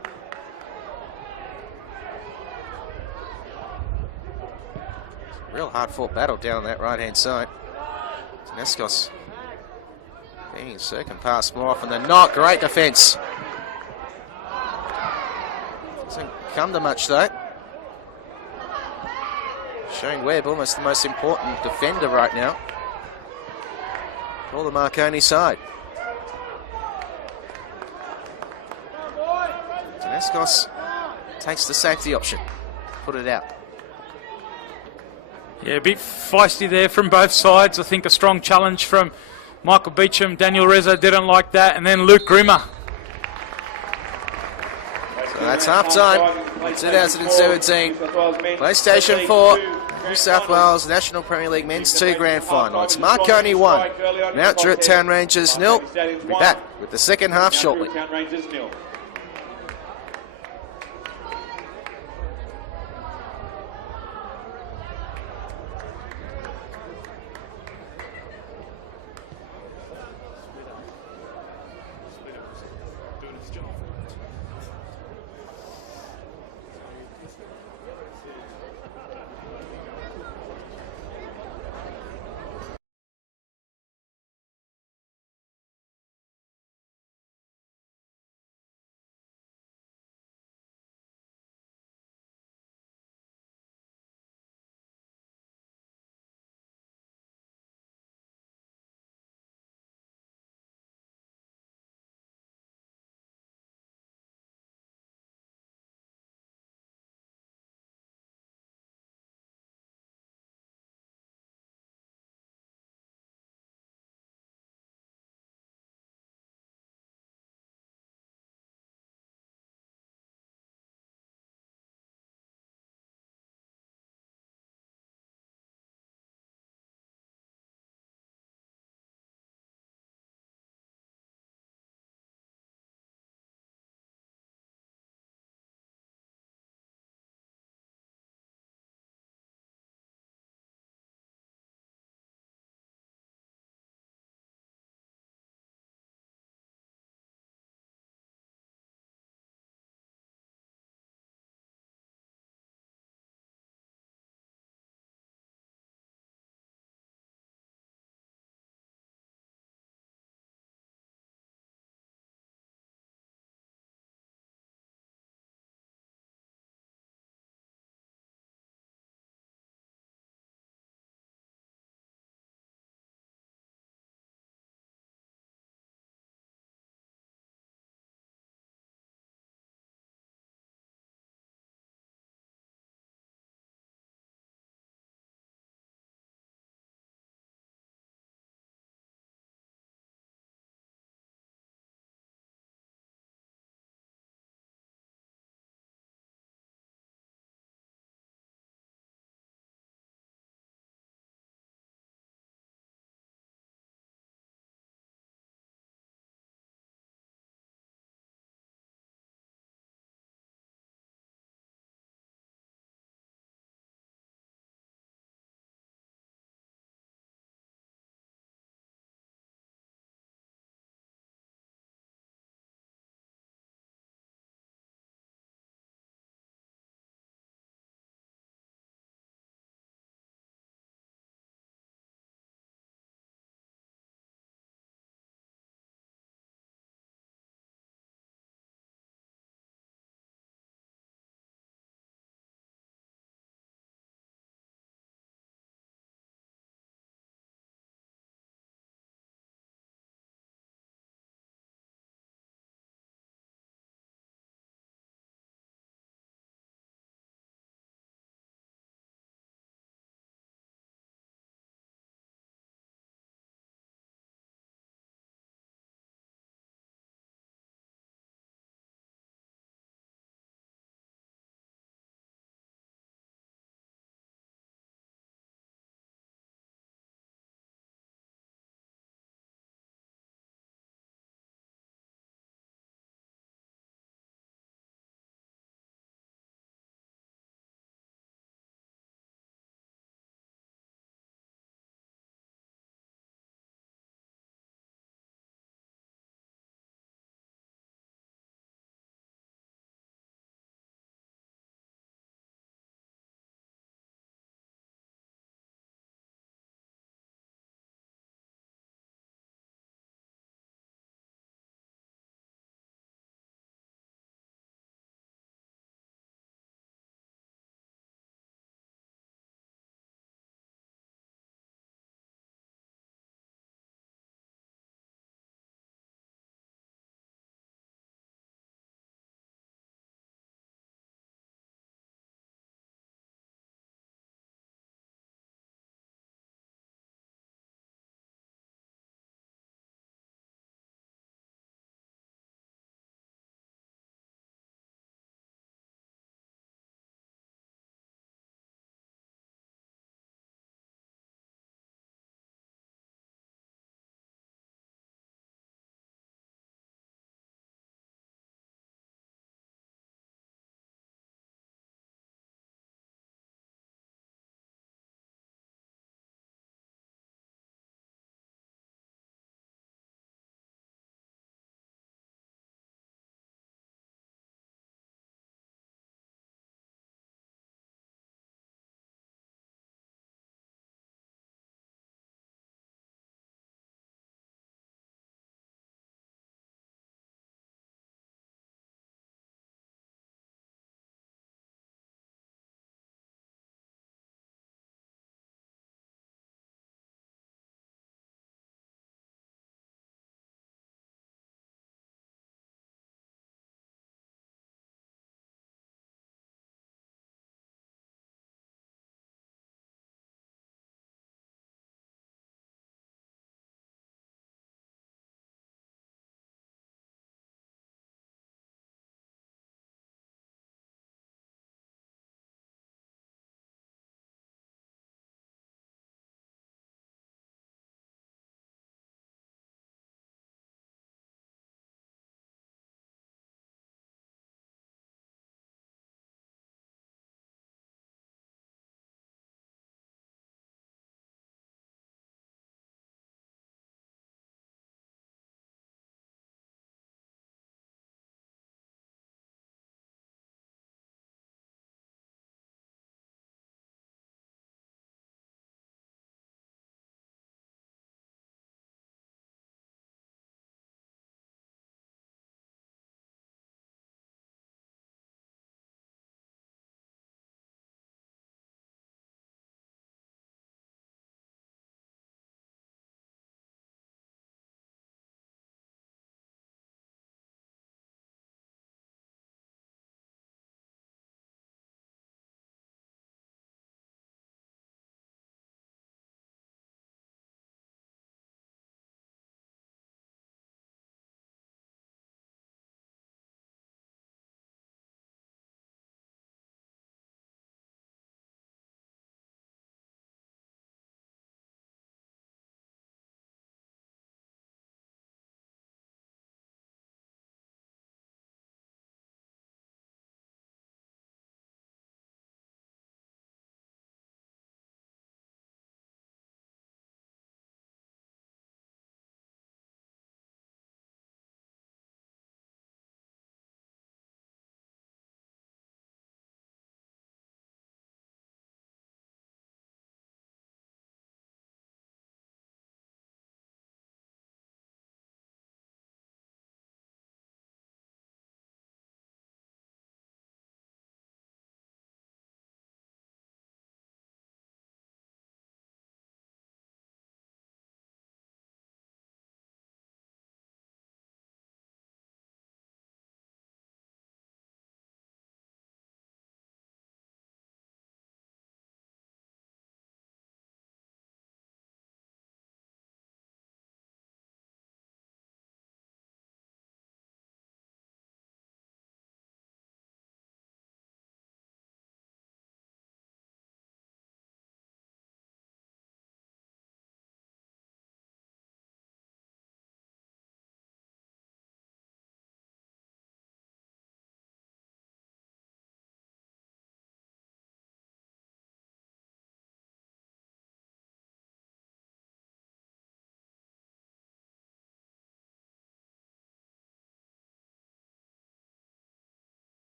Real hard-fought battle down that right-hand side. Neskos being circumpassed more often than not. Great defence. Doesn't come to much though. Shane Webb, almost the most important defender right now for the Marconi side. Neskos takes the safety option. Put it out. Yeah, a bit feisty there from both sides. I think a strong challenge from Michael Beecham. Daniel Reza didn't like that. And then Luke Grimmer. So that's half-time in 2017. PlayStation 4, New South Wales National Premier League Men's 2 Grand Final. It's Marconi 1, Mount Druitt Town Rangers 0. We'll be back with the second half shortly.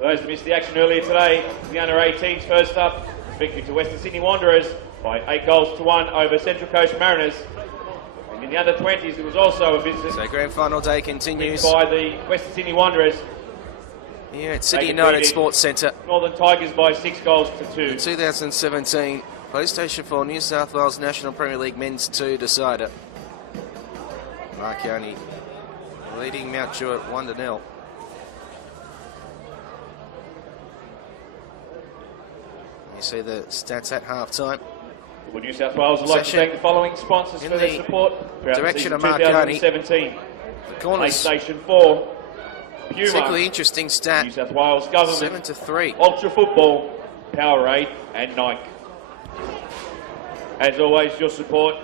For those that missed the action earlier today, the under-18s first up, victory to Western Sydney Wanderers by 8 goals to 1 over Central Coast Mariners. And in the under-20s, it was also a visit. So grand final day continues by the Western Sydney Wanderers. Here at Sydney United Sports Centre. Northern Tigers by 6 goals to 2. The 2017 PlayStation 4 New South Wales National Premier League Men's 2 decider. Marconi leading Mount Druitt 1-0. You see the stats at half-time. Well, New South Wales would like to thank the following sponsors for their support throughout direction the of season Marconi. 2017. The corners. PlayStation 4, Puma, particularly interesting stat. New South Wales Government, 7-3. Ultra Football, Powerade and Nike. As always, your support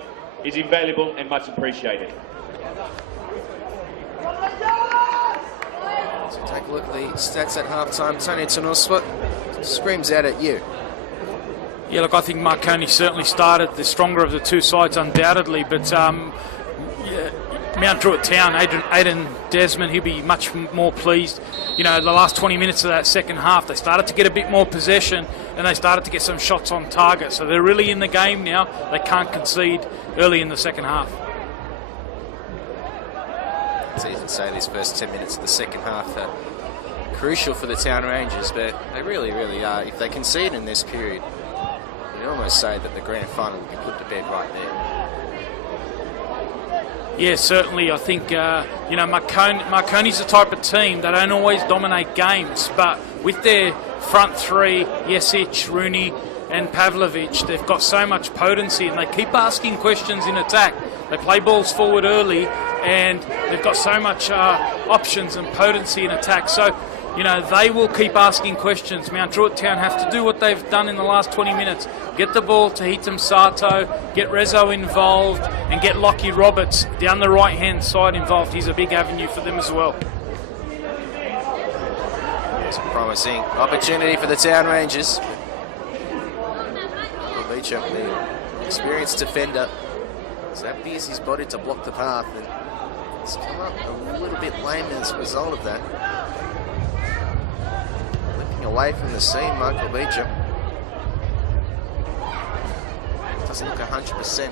is invaluable and much appreciated. So take a look at the stats at half-time. Tony Tanus, what screams out at you? Yeah, look, I think Marconi certainly started the stronger of the two sides, undoubtedly, but Mount Druitt Town, Aidan Desmond, he'll be much more pleased. You know, the last 20 minutes of that second half, they started to get a bit more possession and they started to get some shots on target. So they're really in the game now. They can't concede early in the second half. It's easy to say these first 10 minutes of the second half are crucial for the Town Rangers, but they really, really are. If they concede in this period, you'd almost say that the grand final will be put to bed right there. Yeah, certainly. I think, Marconi's the type of team that don't always dominate games, but with their front three, Jesic, Rooney and Pavlovic, they've got so much potency and they keep asking questions in attack. They play balls forward early and they've got so much options and potency in attack. So, you know, they will keep asking questions. Mount Druitt Town have to do what they've done in the last 20 minutes. Get the ball to Hitam Sato, get Rezo involved, and get Lockie Roberts down the right-hand side involved. He's a big avenue for them as well. It's a promising opportunity for the Town Rangers. Beecham, the experienced defender, so appears his body to block the path, and it's come up a little bit lame as a result of that. Away from the scene, Michael Beecham. Doesn't look 100%.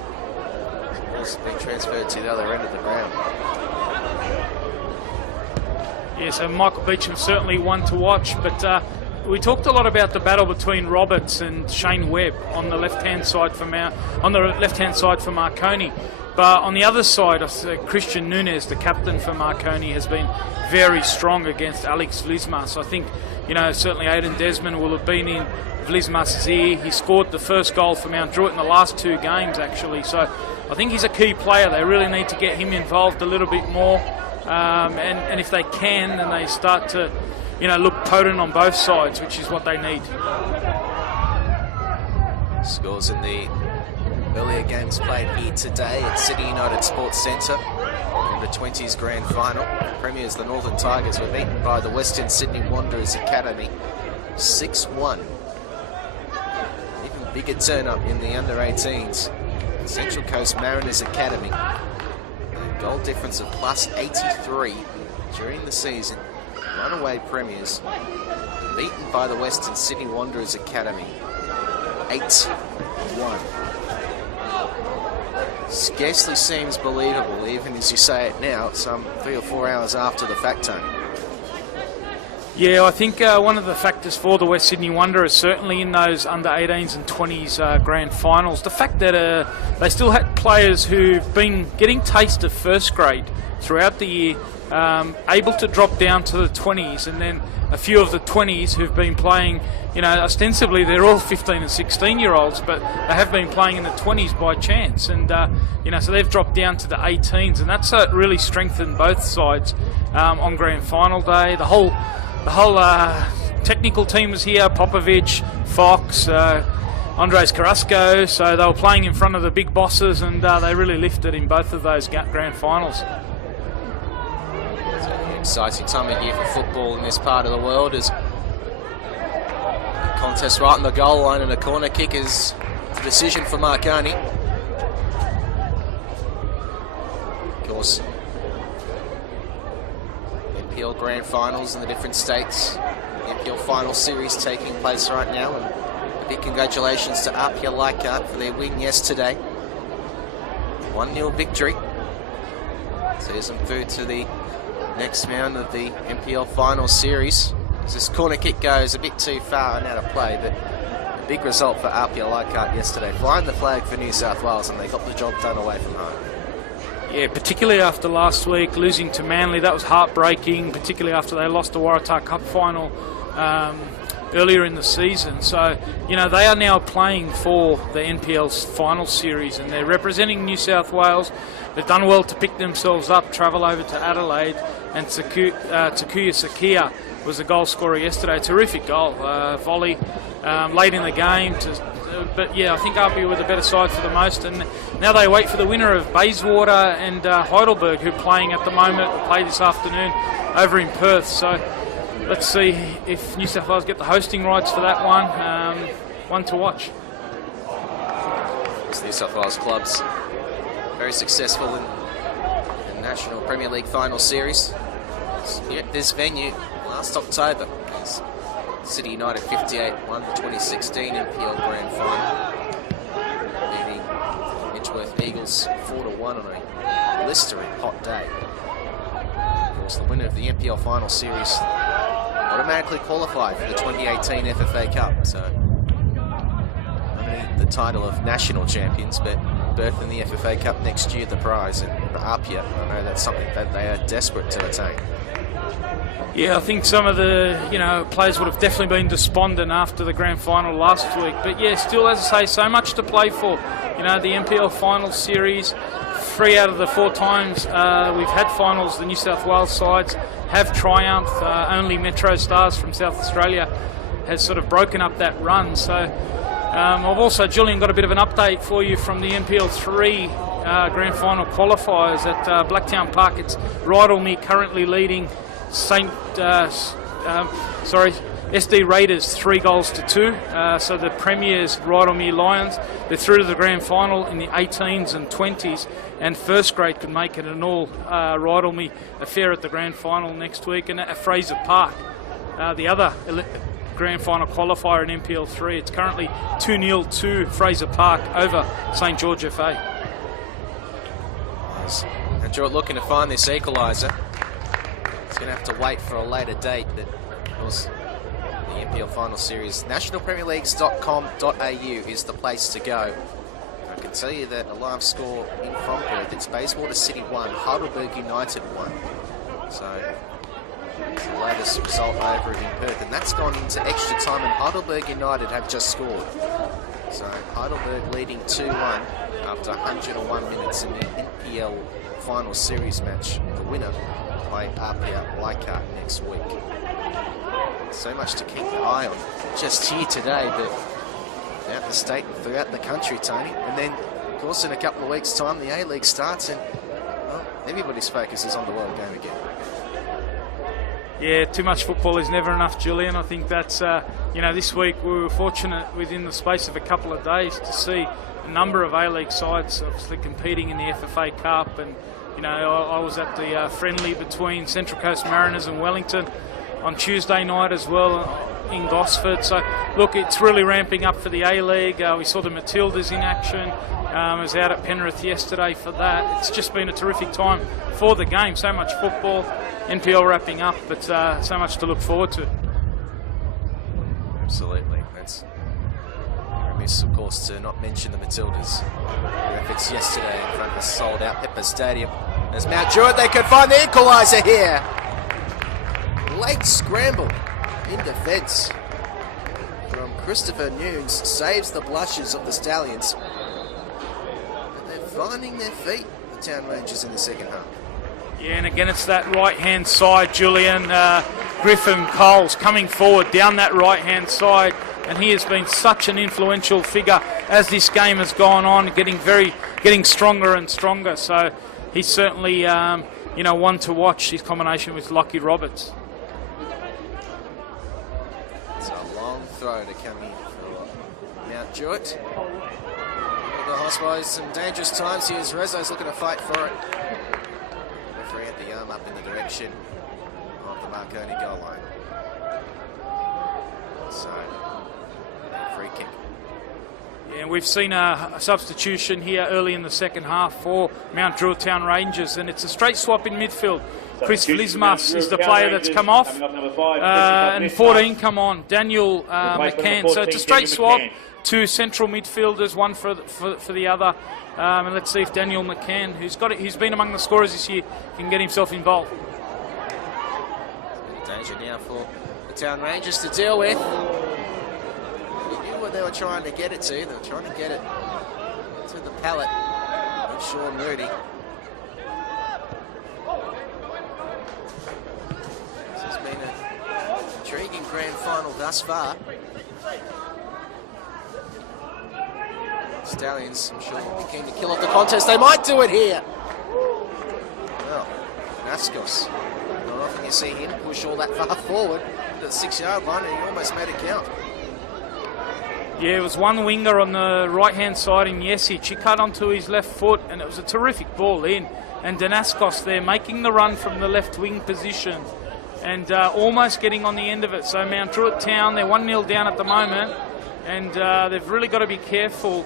Ball's been transferred to the other end of the ground. Yeah, so Michael Beecham certainly one to watch, but we talked a lot about the battle between Roberts and Shane Webb on the left-hand side for Marconi. But on the other side, Christian Nunez, the captain for Marconi, has been very strong against Alex Vlismas. I think, you know, certainly Aidan Desmond will have been in Vlismas' ear. He scored the first goal for Mount Druitt in the last 2 games, actually. So I think he's a key player. They really need to get him involved a little bit more. And if they can, then they start to, you know, look potent on both sides, which is what they need. Scores in the earlier games played here today at Sydney United Sports Centre. The 20s grand final. Premiers, the Northern Tigers, were beaten by the Western Sydney Wanderers Academy 6-1. Even bigger turn up in the under-18s. Central Coast Mariners Academy. A goal difference of plus 83 during the season. Runaway premiers, beaten by the Western Sydney Wanderers Academy 8-1. Scarcely seems believable, even as you say it now, some 3 or 4 hours after the fact, Tony. Yeah, I think one of the factors for the West Sydney Wanderers, certainly in those under-18s and 20s grand finals, the fact that they still had players who've been getting taste of first grade throughout the year, able to drop down to the 20s, and then a few of the 20s who've been playing, you know, ostensibly they're all 15 and 16-year-olds, but they have been playing in the 20s by chance, and you know, so they've dropped down to the 18s, and that's really strengthened both sides on grand final day. The whole technical team was here: Popovic, Fox, Andres Carrasco. So they were playing in front of the big bosses, and they really lifted in both of those grand finals. Exciting time of year for football in this part of the world, as the contest right on the goal line and a corner kick is the decision for Marconi. Of course, NPL grand finals in the different states NPL final series taking place right now. And a big congratulations to APIA Leichhardt for their win yesterday. 1-0 victory. Sees them through to the next round of the NPL final series. As this corner kick goes a bit too far and out of play, but a big result for APIA Leichhardt yesterday. Flying the flag for New South Wales, and they got the job done away from home. Yeah, particularly after last week, losing to Manly, that was heartbreaking, particularly after they lost the Waratah Cup final earlier in the season. So, you know, they are now playing for the NPL's final series, and they're representing New South Wales. They've done well to pick themselves up, travel over to Adelaide, and Takuya Sakia was the goal scorer yesterday. Terrific goal, volley late in the game. But yeah, I think APIA were the better side for the most, and now they wait for the winner of Bayswater and Heidelberg, who are playing at the moment, will play this afternoon over in Perth. So let's see if New South Wales get the hosting rights for that one. One to watch. New South Wales clubs very successful in the National Premier League final series. Here at this venue last October, City United 58 won the 2016 NPL Grand Final, beating Edgeworth Eagles 4-1 on a blistering hot day. Of course, the winner of the NPL Final Series automatically qualified for the 2018 FFA Cup, so not only the title of national champions, but berth in the FFA Cup next year, the prize. And for APIA, I know that's something that they are desperate to attain. Yeah, I think some of the players would have definitely been despondent after the grand final last week. But yeah, still, as I say, so much to play for. The NPL final series, 3 out of the 4 times we've had finals, the New South Wales sides have triumphed. Only Metro Stars from South Australia has sort of broken up that run. So I've also, Julian, got a bit of an update for you from the NPL 3 grand final qualifiers at Blacktown Park. It's Rydalmere currently leading SD Raiders 3-2. So the premiers, Rydalmere Lions, they're through to the grand final in the 18s and 20s, and first grade could make it an all Rydalmere affair at the grand final next week. And at Fraser Park, the other grand final qualifier in NPL 3, it's currently 2-0 to Fraser Park over St George FA. And Druitt looking to find this equaliser. He's going to have to wait for a later date, but of course the NPL Final Series, nationalpremierleagues.com.au is the place to go. I can tell you that a live score in from Perth, it's Bayswater City 1, Heidelberg United 1. So it's the latest result over in Perth, and that's gone into extra time, and Heidelberg United have just scored. So Heidelberg leading 2-1 after 101 minutes in the NPL Final Series match. The winner play APIA Leichhardt next week. So much to keep an eye on, just here today, but throughout the state and throughout the country, Tony. And then, of course, in a couple of weeks' time, the A-League starts, and well, everybody's focus is on the World Game again. Yeah, too much football is never enough, Julian. I think that's, this week we were fortunate within the space of a couple of days to see a number of A-League sides obviously competing in the FFA Cup. And, I was at the friendly between Central Coast Mariners and Wellington on Tuesday night as well in Gosford. So, look, it's really ramping up for the A-League. We saw the Matildas in action. I was out at Penrith yesterday for that. It's just been a terrific time for the game. So much football, NPL wrapping up, but so much to look forward to. Absolutely. That's remiss, of course, to not mention the Matildas. Their efforts yesterday in front of a sold-out Pepper Stadium. As Mount Druitt, they could find the equaliser here. Late scramble in defence from Christopher Nunes saves the blushes of the Stallions. But they're finding their feet, the Town Rangers, in the second half. Yeah, and again, it's that right-hand side, Julian. Griffin Coles coming forward down that right-hand side, and he has been such an influential figure as this game has gone on, getting stronger and stronger. So he's certainly, one to watch, his combination with Lockie Roberts. It's a long throw to come in for Mount Druitt. I suppose some dangerous times here as Rezo's looking to fight for it. The referee had the arm up in the direction of the Marconi goal line. So, free kick. Yeah, we've seen a substitution here early in the second half for Mount Druitt Town Rangers, and it's a straight swap in midfield. Chris Vlismas is the player that's come off, and 14 come on, Daniel McCann. So it's a straight swap, two central midfielders, one for the other. And let's see if Daniel McCann, who's been among the scorers this year, can get himself involved. Danger now for the Town Rangers to deal with. You knew what they were trying to get it to. They were trying to get it to the pallet of Sean Moody. This has been an intriguing grand final thus far. Stallions, I'm sure, will be keen to kill off the contest. They might do it here. Well, Naskos. Not often you see him push all that far forward to the 6-yard line, and he almost made it count. Yeah, it was one winger on the right-hand side in Jesic. He cut onto his left foot, and it was a terrific ball in. And Danaskos there making the run from the left wing position and almost getting on the end of it. So Mount Druitt Town, they're 1-0 down at the moment, and they've really got to be careful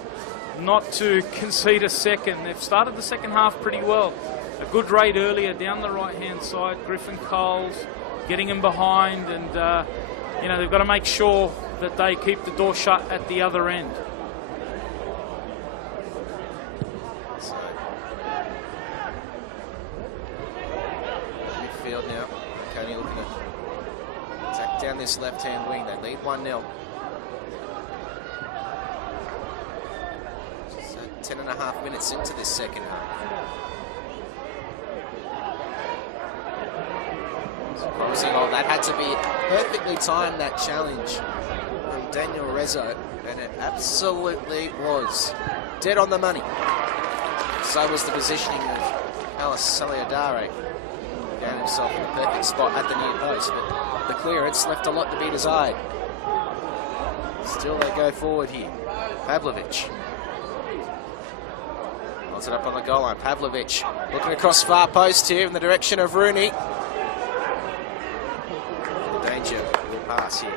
not to concede a second. They've started the second half pretty well. A good raid earlier down the right-hand side. Griffin Coles getting him behind, and they've got to make sure that they keep the door shut at the other end. So, midfield now. Marconi looking to attack down this left-hand wing. They lead 1-0. 10.5 minutes into this second half. Promising all that had to be perfectly timed, that challenge from Daniel Rezo, and it absolutely was dead on the money. So was the positioning of Alice Saliadare. Found himself in the perfect spot at the near post, but the clearance left a lot to be desired. Still they go forward here. Pavlovic. Holds it up on the goal line. Pavlovic looking across far post here in the direction of Rooney. Danger will pass here.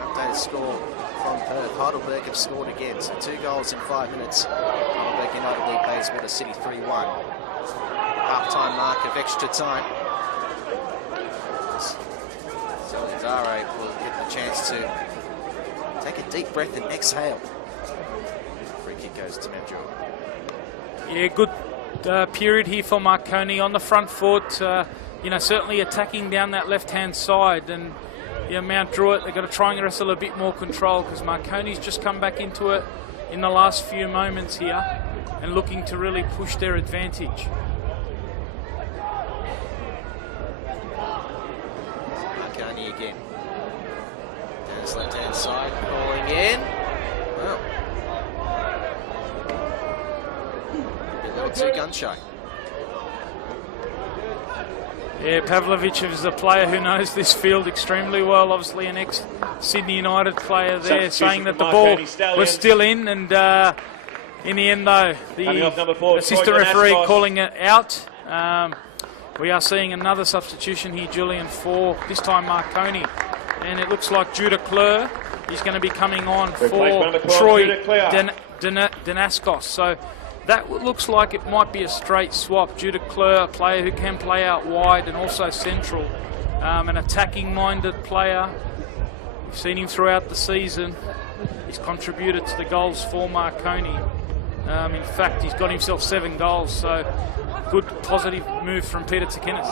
Updated score from Perth. Heidelberg have scored again, so 2 goals in 5 minutes. Heidelberg United lead Bayswater City 3-1. Half-time mark of extra time. Zare will get the chance to take a deep breath and exhale. Free kick goes to Mount Druitt. Yeah, good period here for Marconi on the front foot. Certainly attacking down that left-hand side. And Mount Druitt, they've got to try and wrestle a bit more control because Marconi's just come back into it in the last few moments here and looking to really push their advantage. Marconi again. Down his left-hand side, falling in. Well, a little too gun-shy. Yeah, Pavlovic is a player who knows this field extremely well. Obviously an ex-Sydney United player there, saying that the ball was still in. And in the end, though, the assistant referee calling it out. We are seeing another substitution here, Julian, for this time Marconi. And it looks like Judah Kleur is going to be coming on for Troy Danaskos. So that looks like it might be a straight swap. Judah Kleur, a player who can play out wide and also central. An attacking-minded player. We've seen him throughout the season. He's contributed to the goals for Marconi. In fact, he's got himself 7 goals, so good positive move from Peter Tsakinis.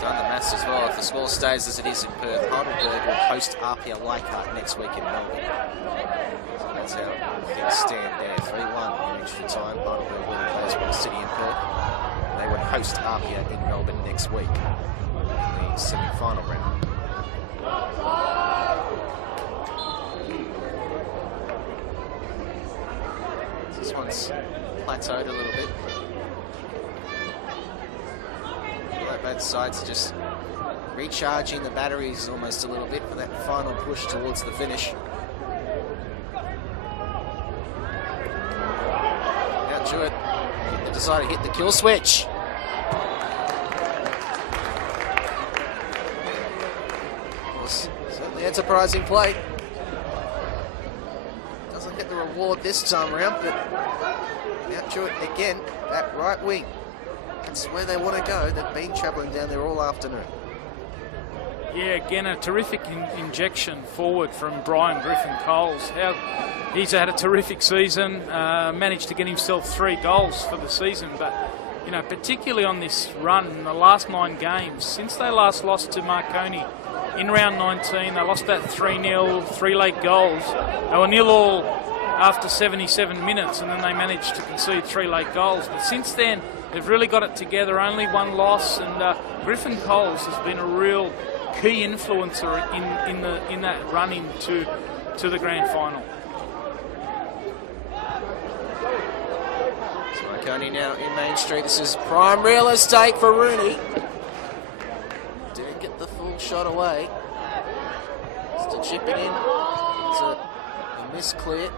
Done the maths as well. If the score stays as it is in Perth, Heidelberg will host APIA Leichhardt next week in Melbourne. So that's how things stand there. 3-1 in extra time. Heidelberg will Bayswater City in Perth. They would host APIA in Melbourne next week in the semi-final round. This one's plateaued a little bit. Both sides are just recharging the batteries almost a little bit for that final push towards the finish. Now Druitt decided to hit the kill switch. was certainly enterprising play. Doesn't get the reward this time around, but Mount Druitt again, that right wing. That's where they want to go. They've been travelling down there all afternoon. Yeah, again, a terrific injection forward from Brian Griffin-Coles. He's had a terrific season, managed to get himself 3 goals for the season, but, you know, particularly on this run in the last 9 games, since they last lost to Marconi in round 19, they lost that 3-0, 3 late goals. They were 0-all after 77 minutes, and then they managed to concede 3 late goals. But since then, they've really got it together, only 1 loss, and Griffin-Coles has been a real key influencer in that run into the grand final. So Marconi now in Main Street. This is prime real estate for Rooney. Didn't get the full shot away. Just to chip it in. It's a misclear.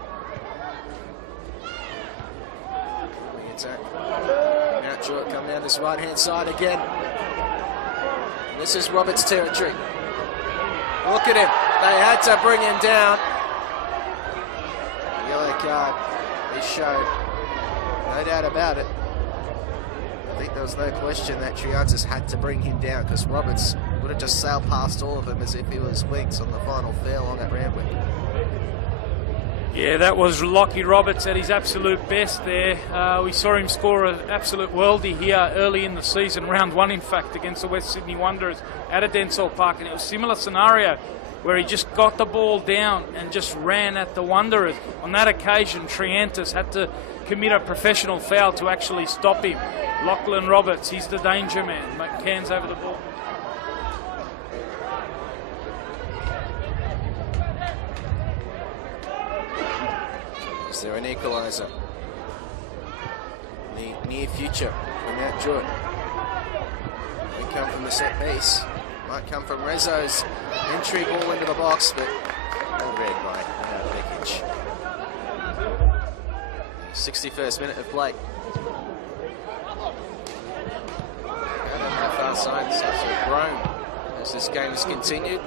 The attack. Mount Druitt come down this right hand side again. This is Roberts' territory. Look at him. They had to bring him down. Yellow card is shown. No doubt about it. I think there was no question that Triantis had to bring him down, because Roberts would have just sailed past all of them as if he was Winks on the final fair along at Randwick. Yeah, that was Lockie Roberts at his absolute best there. We saw him score an absolute worldie here early in the season, round 1 in fact, against the West Sydney Wanderers at a Densall Park, and it was a similar scenario where he just got the ball down and just ran at the Wanderers. On that occasion, Triantis had to commit a professional foul to actually stop him. Lachlan Roberts, he's the danger man. McCann's over the ball. Is there an equaliser in the near future for Mount Druitt? It come from the set piece. Might come from Rezzo's entry ball into the box, but all read by Beckich. 61st minute of play. And on the far side, it's actually grown as this game has continued.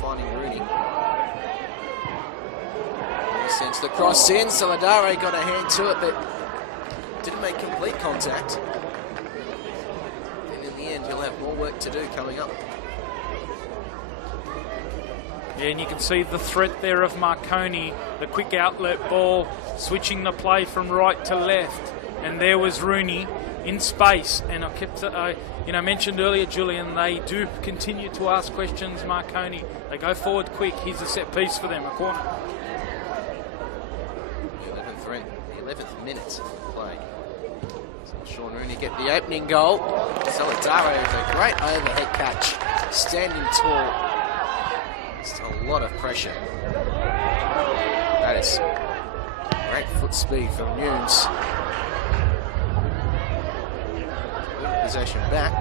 Finding Rooney. He sends the cross in. Solidare got a hand to it, but didn't make complete contact. And in the end, he'll have more work to do coming up. Yeah, and you can see the threat there of Marconi, the quick outlet ball, switching the play from right to left. And there was Rooney in space. And I kept, mentioned earlier, Julian, they do continue to ask questions, Marconi. They go forward quick. Here's a set piece for them, a corner. 11th minute of play. So Sean Rooney get the opening goal. Solidaro with a great overhead catch. Standing tall. Just a lot of pressure. That is great foot speed from Nunes. Possession back.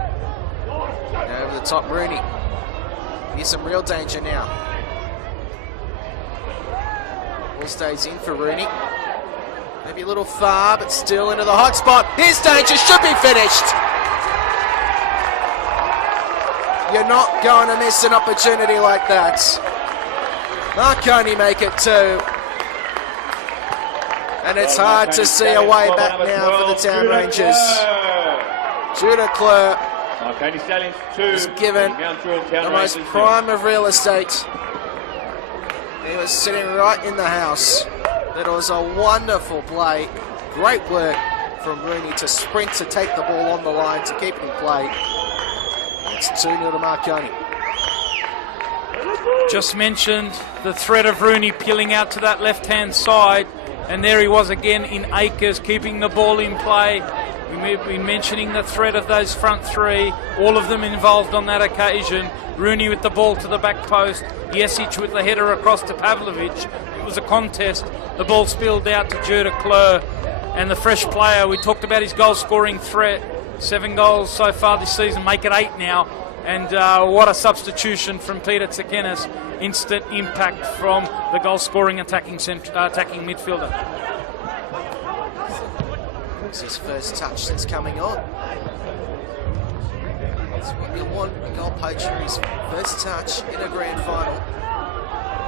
Now over the top, Rooney. Here's some real danger now. Ball stays in for Rooney. Maybe a little far, but still into the hot spot. Here's danger, should be finished. You're not going to miss an opportunity like that. Marconi make it 2. And it's hard to see a way back now for the Town Rangers. Judah Clare Marconi Stallions 2 is given the most prime of real estate. He was sitting right in the house. It was a wonderful play. Great work from Rooney to sprint to take the ball on the line to keep it in play. It's 2-0 to Marconi. Just mentioned the threat of Rooney peeling out to that left-hand side. And there he was again in acres, keeping the ball in play. We've been mentioning the threat of those front 3, all of them involved on that occasion. Rooney with the ball to the back post, Jesic with the header across to Pavlovic. It was a contest. The ball spilled out to Judah Clare, and the fresh player, we talked about his goal-scoring threat. 7 goals so far this season, make it 8 now. And what a substitution from Peter Tsakenis. Instant impact from the goal-scoring attacking midfielder. It's his first touch since coming on. That's what you want, a goal poacher. His first touch in a grand final.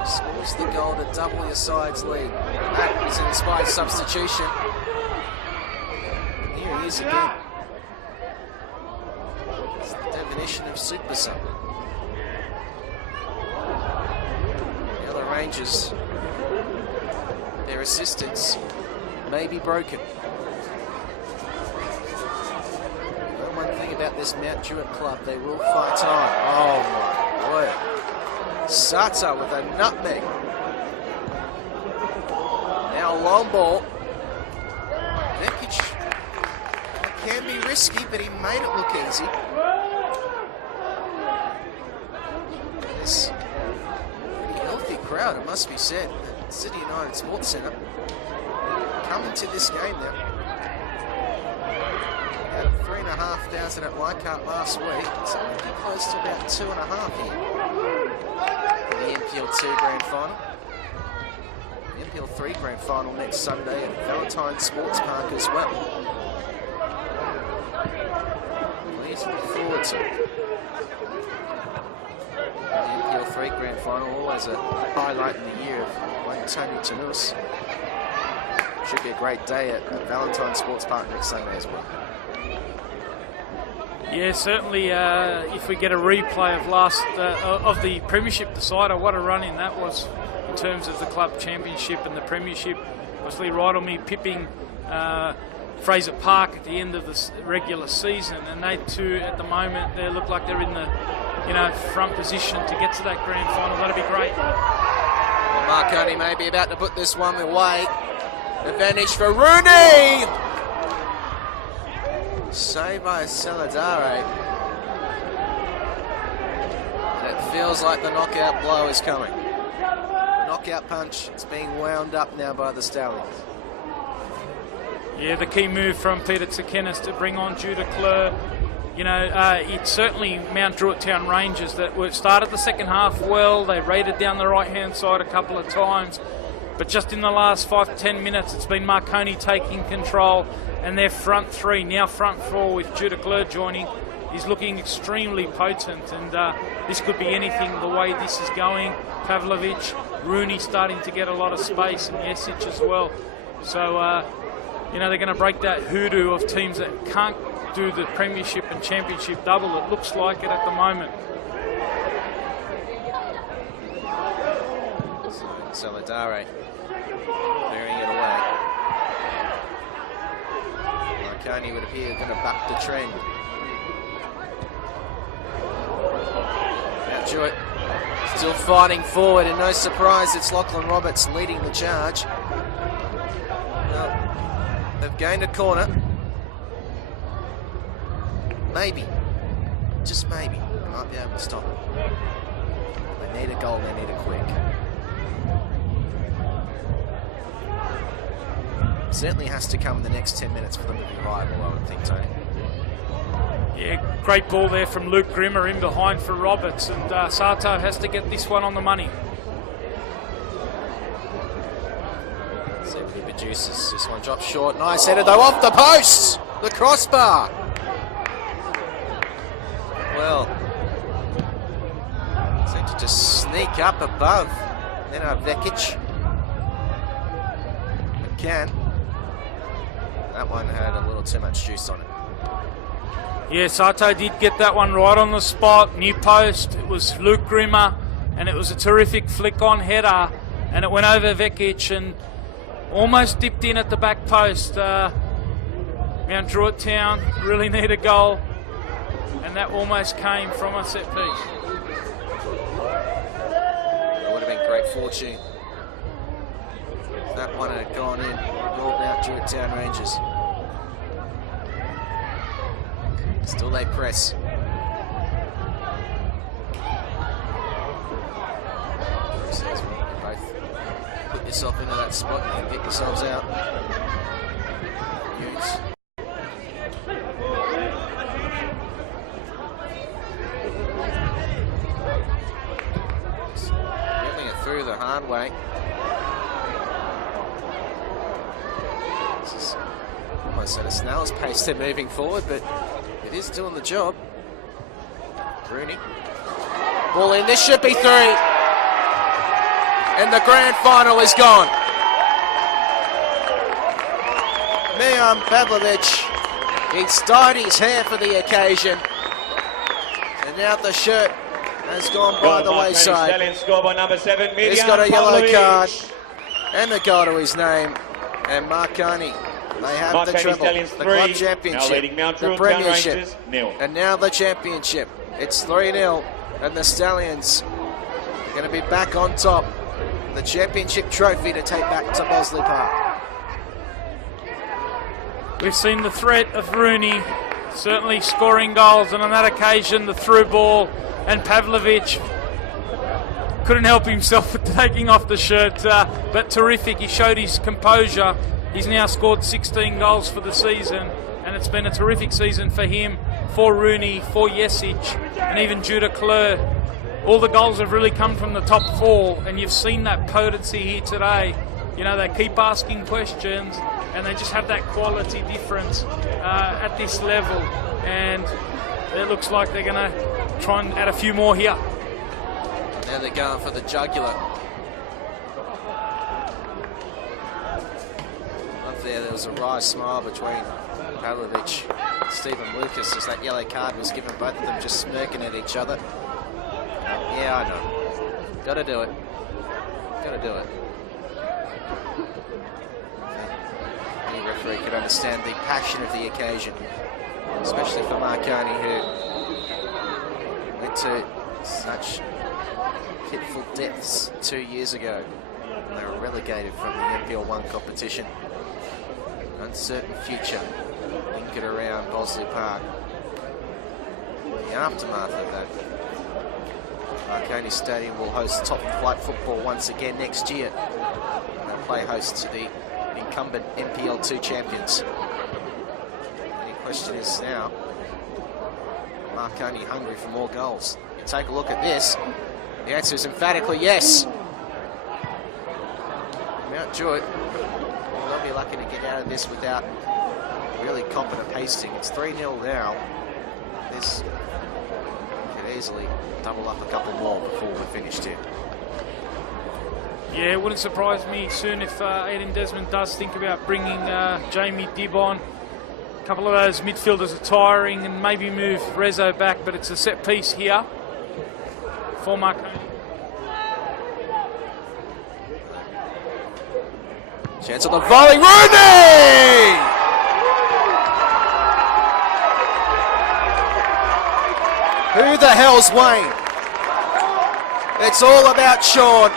Scores the goal to double your side's lead. That is an inspired substitution. And here he is again. It's the definition of super sub. The other Rangers, their assistants may be broken. One thing about this Mount Druitt club, they will fight on. Oh my word. Sata with a nutmeg. Now long ball. Vekic can be risky, but he made it look easy. This pretty healthy crowd, it must be said. At City United Sports Centre coming to this game now. 3,500 at Leichhardt last week, so pretty close to about 2,500 here. The NPL 2 Grand Final. The NPL 3 Grand Final next Sunday at Valentine Sports Park as well. Please look forward to it. The NPL 3 Grand Final, always a highlight in the year of playing Tony Tanous. Should be a great day at Valentine Sports Park next Sunday as well. Yeah, certainly. If we get a replay of the Premiership decider, what a run in that was in terms of the club championship and the Premiership. Obviously, right on me pipping Fraser Park at the end of the regular season, and they too, at the moment, they look like they're in the front position to get to that grand final. That'd be great. Well, Marconi may be about to put this one away. Advantage for Rooney. Saved by Saladare. It feels like the knockout blow is coming. The knockout punch, it's being wound up now by the Stallions. Yeah, the key move from Peter Tsakenis to bring on Judah Klur. It's certainly Mount Druitt Town Rangers that started the second half well. They raided down the right-hand side a couple of times. But just in the last 5 to 10 minutes, it's been Marconi taking control, and their front three, now front four with Judah Klur joining, is looking extremely potent, and this could be anything the way this is going. Pavlovic, Rooney starting to get a lot of space, and Jesic as well. So, they're going to break that hoodoo of teams that can't do the Premiership and Championship double. It looks like it at the moment. Saladare clearing it away. Marconi would appear going to buck the trend. Now Druitt still fighting forward, and no surprise it's Lachlan Roberts leading the charge. Well, they've gained a corner. Maybe, just maybe, they might be able to stop it. They need a goal, they need it quick. Certainly has to come in the next 10 minutes for them to be viable, I would think, Tony. Yeah, great ball there from Luke Grimmer in behind for Roberts, and Sato has to get this one on the money. See if he produces. This one drops short. Nice header though, off the post! The crossbar! Well, seem to just sneak up above. Then Vekic. McCann. That one had a little too much juice on it. Yeah, Sato did get that one right on the spot. Near post. It was Luke Grimmer, and it was a terrific flick-on header, and it went over Vekic and almost dipped in at the back post. Mount Druitt Town really need a goal, and that almost came from a set piece. That would have been great fortune. If that one had gone in, brought Mount Druitt Town Rangers. Still they press. Says both put yourself into that spot and get yourselves out. Getting it through the hard way. This is almost at a snail's pace they're moving forward, but it is doing the job. Rooney. Ball in, this should be 3. And the grand final is gone. Mijan Pavlovic, he's dyed his hair for the occasion. And now the shirt has gone by the wayside. Stallions score by number 7, He's got a yellow card and a goal to his name. And Marconi, they have the Marconi treble, Stallions the 3, club championship, now leading Mount the Druitt Town premiership, Rangers 0. and now the championship. It's 3-0, and the Stallions are going to be back on top. The championship trophy to take back to Bosley Park. We've seen the threat of Rooney certainly scoring goals, and on that occasion the through ball, and Pavlovic couldn't help himself with taking off the shirt, but terrific. He showed his composure. He's now scored 16 goals for the season, and it's been a terrific season for him, for Rooney, for Jesic, and even Judah Kleur. All the goals have really come from the top 4, and you've seen that potency here today. You know, they keep asking questions, and they just have that quality difference at this level, and it looks like they're going to try and add a few more here. Now they're going for the jugular. Up there was a wry smile between Pavlovic and Stephen Lucas as that yellow card was given, both of them just smirking at each other. Yeah, I know. Gotta do it. Gotta do it. Any referee could understand the passion of the occasion, especially for Marconi, who went to such pitiful depths 2 years ago. They were relegated from the NPL1 competition. Uncertain future lingered around Bosley Park. The aftermath of that, Marconi Stadium will host top flight football once again next year. They'll play host to the incumbent NPL2 champions. The question is now, Marconi hungry for more goals? You take a look at this. The answer is emphatically yes. Mount Druitt, they'll be lucky to get out of this without really competent pasting. It's 3-0 now. This could easily double up a couple more before we're finished here. Yeah, it wouldn't surprise me soon if Aiden Desmond does think about bringing Jamie Dibb on. A couple of those midfielders are tiring, and maybe move Rezo back, but it's a set piece here for Marconi. Chance on the volley, Rooney! Who the hell's Wayne? It's all about Sean.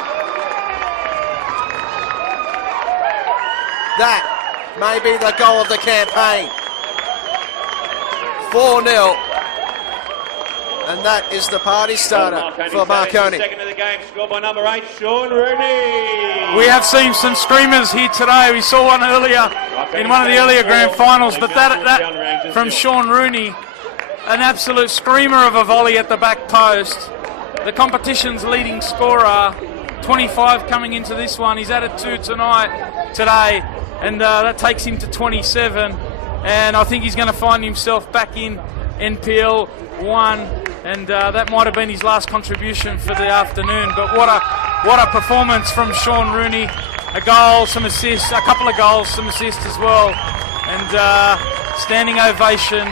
That may be the goal of the campaign. 4-0. And that is the party starter for Marconi. Second of the game, scored by number 8, Sean Rooney. We have seen some screamers here today. We saw one earlier in one of the earlier grand finals, but that from Sean Rooney, an absolute screamer of a volley at the back post. The competition's leading scorer, 25 coming into this one. He's added 2 today, and that takes him to 27. And I think he's going to find himself back in NPL 1, and that might have been his last contribution for the afternoon. But what a performance from Sean Rooney. A goal, some assists, a couple of goals, some assists as well, and standing ovation.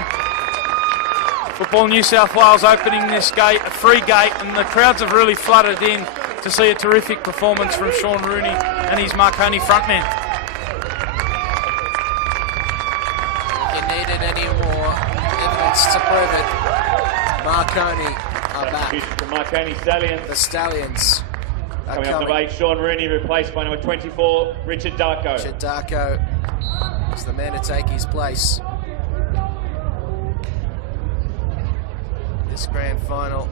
Football New South Wales opening this gate, a free gate, and the crowds have really flooded in to see a terrific performance from Sean Rooney and his Marconi frontman. If you needed any more evidence to prove it, Marconi are back. The Marconi Stallions. The Stallions are Coming up number 8, Sean Rooney, replaced by number 24, Richard Darko. Richard Darko is the man to take his place. This grand final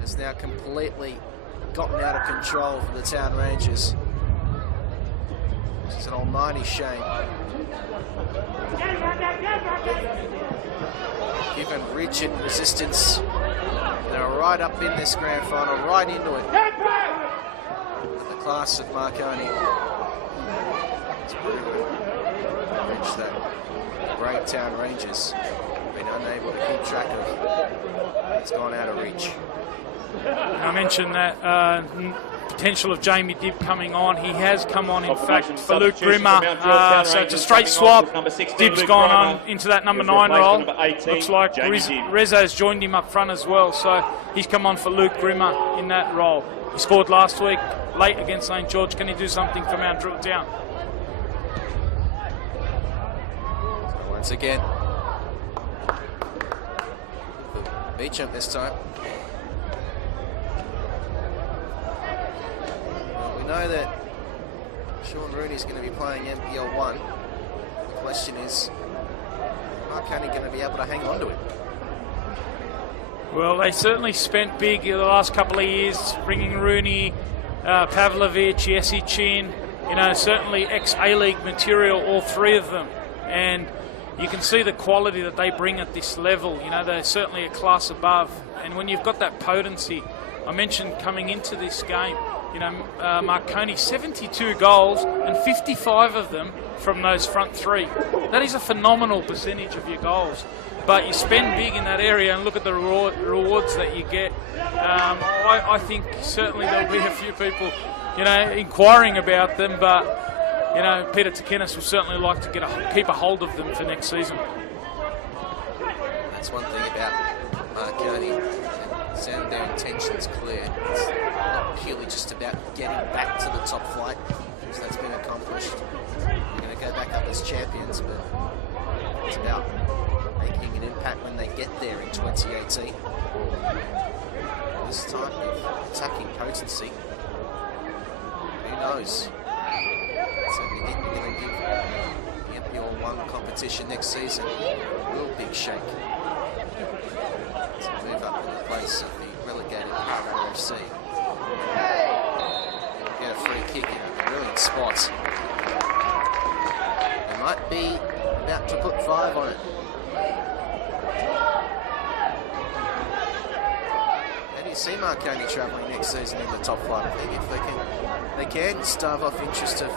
has now completely gotten out of control for the Town Rangers. It's an almighty shame. Given rigid resistance, they're right up in this grand final, right into it. And the class of Marconi has proven to reach that great Town Rangers. Been unable to keep track of. It's gone out of reach. I mentioned that potential of Jamie Dibb coming on. He has come on, in fact, for Luke Grimmer. So it's a straight swap. Dibb's gone on into that number 9 role. Looks like Rezo's joined him up front as well. So he's come on for Luke Grimmer in that role. He scored last week, late against St George. Can he do something for Mount Druitt Town? Once again, Beecham this time. Well, we know that Sean Rooney's going to be playing NPL 1. The question is, Marconi going to be able to hang on to it? Well, they certainly spent big in the last couple of years, bringing Rooney, Pavlovich, Jesse Chin, certainly ex-A-League material, all three of them. And you can see the quality that they bring at this level. They're certainly a class above. And when you've got that potency, I mentioned coming into this game, Marconi, 72 goals and 55 of them from those front three. That is a phenomenal percentage of your goals. But you spend big in that area and look at the rewards that you get. I think certainly there'll be a few people, inquiring about them, but Peter Takenis will certainly like to keep a hold of them for next season. That's one thing about Marconi. Sound their intentions clear. It's not purely just about getting back to the top flight, because that's been accomplished. They're going to go back up as champions, but it's about making an impact when they get there in 2018. This type of attacking potency, who knows? So we think we're going to give the NPL 1 competition next season a real big shake to move up in the place of the relegated Parramatta FC. Get a free kick in a brilliant spot. They might be about to put 5 on it. How do you see Marconi travelling next season in the top flight? I think if they can stave off interest of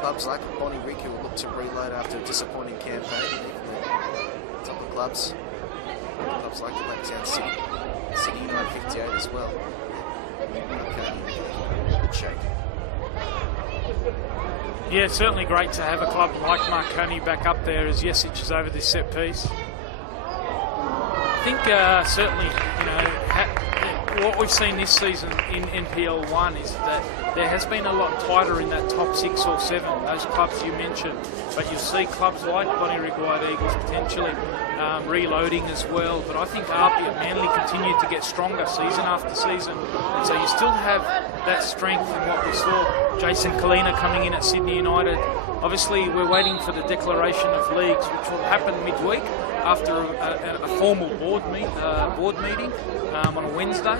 clubs like Bonnie Rick, who will look to reload after a disappointing campaign. The top of clubs like Blacktown City, City United 58 as well. Okay, good shake. Yeah, it's certainly great to have a club like Marconi back up there as Jesic is over this set piece. I think certainly, what we've seen this season in NPL 1 is that there has been a lot tighter in that top 6 or 7, those clubs you mentioned. But you see clubs like Bonnie Rick White Eagles potentially reloading as well. But I think APIA Manly continued to get stronger season after season. And so you still have that strength in what we saw. Jason Kalina coming in at Sydney United. Obviously, we're waiting for the declaration of leagues, which will happen midweek after a formal board meeting on a Wednesday.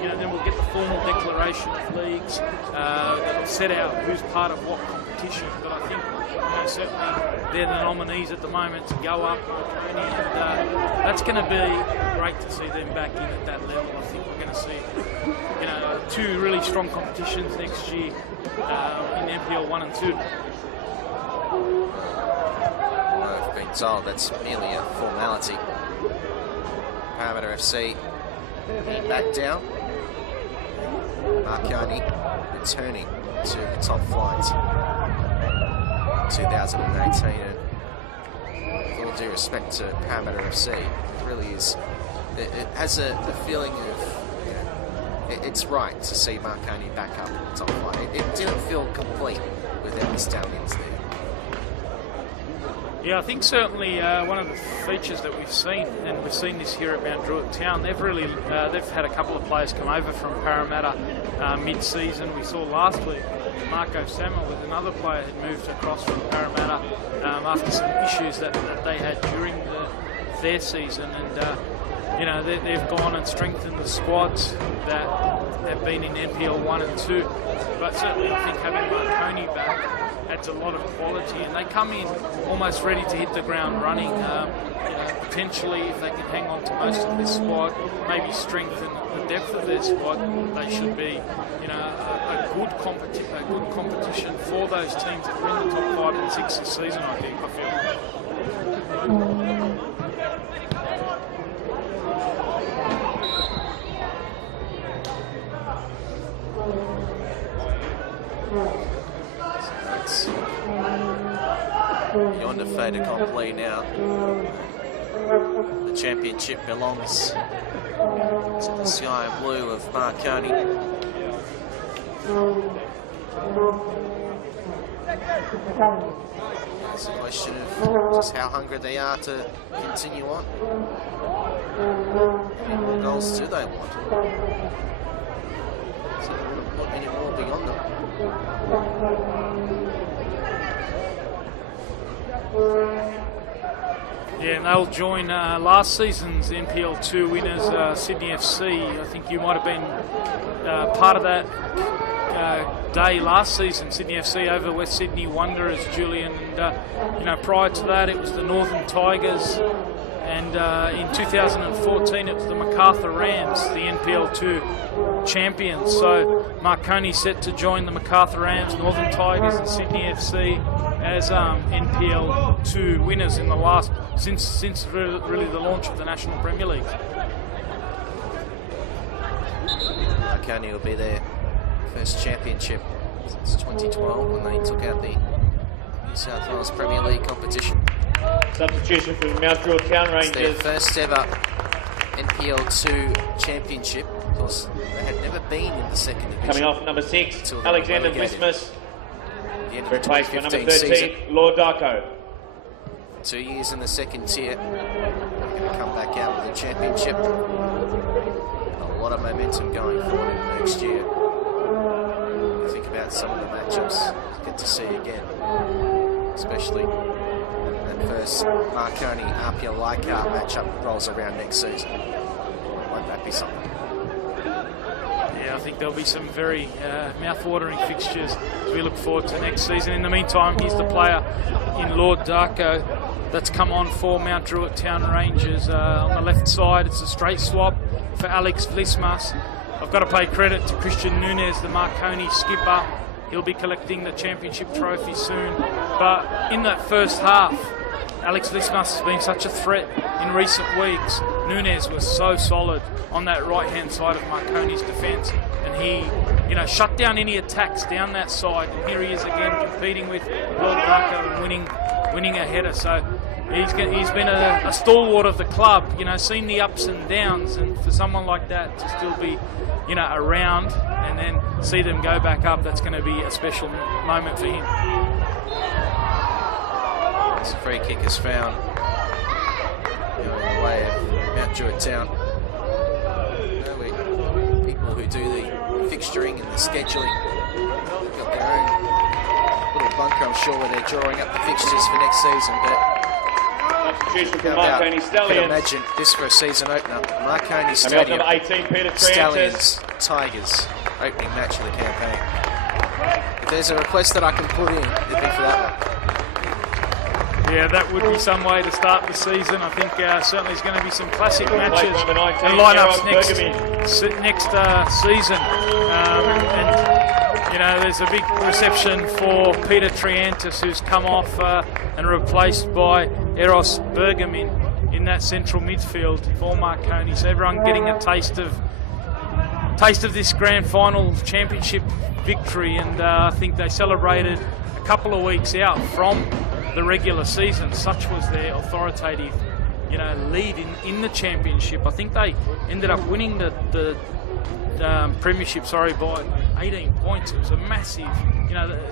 And then we'll get the formal declaration of leagues that will set out who's part of what competition. But I think certainly they're the nominees at the moment to go up, and that's going to be great to see them back in at that level. I think we're going to see 2 really strong competitions next year in NPL 1 and 2. I've been told that's merely a formality. Parramatta FC back down. Marconi returning to the top flight 2018, and with all due respect to Parramatta FC, it really is. It has a feeling of it's right to see Marconi back up at the top flight. It didn't feel complete without the Stallions there. Yeah, I think certainly one of the features that we've seen, and we've seen this here at Mount Druitt Town, they've had a couple of players come over from Parramatta mid-season. We saw last week Marco Samuel with another player had moved across from Parramatta after some issues that they had during their season, and they've gone and strengthened the squads that have been in NPL 1 and 2. But certainly I think having Marconi back adds a lot of quality, and they come in almost ready to hit the ground running. Potentially, if they can hang on to most of this squad, maybe strengthen the depth of their squad, they should be, a good competition for those teams that are in the top 5 and 6 this season. I feel. under fait accompli now. The championship belongs to the sky and blue of Marconi. It's a question of just how hungry they are to continue on. How many more goals do they want? So they wouldn't put any more beyond them. Yeah, and they'll join last season's NPL2 winners, Sydney FC. I think you might have been part of that day last season, Sydney FC over West Sydney Wanderers, Julian. And prior to that, it was the Northern Tigers. And in 2014, it was the MacArthur Rams, the NPL2 champions. So Marconi set to join the MacArthur Rams, Northern Tigers, and Sydney FC as NPL2 winners in the last since really the launch of the National Premier League. Marconi will be their first championship since 2012 when they took out the New South Wales Premier League competition. Substitution for the Mount Druitt Town Rangers. It's their first ever NPL2 championship. Of course, they had never been in the second division. Coming off number 6, Alexander Vismas. Replaced by number 13, season. Lord Darko. 2 years in the second tier. They're going to come back out with a championship. A lot of momentum going forward in next year. You think about some of the matchups you get to see again, especially that first Marconi APIA Leichhardt matchup rolls around next season. Won't that be something? Yeah, I think there'll be some very mouth-watering fixtures as we look forward to next season. In the meantime, here's the player in Lord Darko that's come on for Mount Druitt Town Rangers. On the left side, it's a straight swap for Alex Vlismas. I've got to pay credit to Christian Nunez, the Marconi skipper. He'll be collecting the championship trophy soon. But in that first half, Alex Vlismas has been such a threat in recent weeks. Nunez was so solid on that right-hand side of Marconi's defence, and he, shut down any attacks down that side. And here he is again competing with Lord Darko and winning a header. So he's been a stalwart of the club. Seen the ups and downs, and for someone like that to still be, around and then see them go back up, that's going to be a special moment for him. This free kick is found going the way of Mount Druitt Town. People who do the fixturing and the scheduling, they've got their own little bunker, I'm sure, where they're drawing up the fixtures for next season. But Marconi Stallions. can imagine this for a season opener. Marconi Stallions. Number 18, Peter Stallions Tigers opening match of the campaign. If there's a request that I can put in, it'd be for that one. Yeah, that would be some way to start the season. I think certainly there's going to be some classic matches and lineups next season. There's a big reception for Peter Triantis, who's come off and replaced by Eros Bergamin in that central midfield for Marconi. So everyone getting a taste of this grand final championship victory, and I think they celebrated a couple of weeks out from the regular season. Such was their authoritative, lead in the championship. I think they ended up winning the premiership, by 18 points. It was a massive,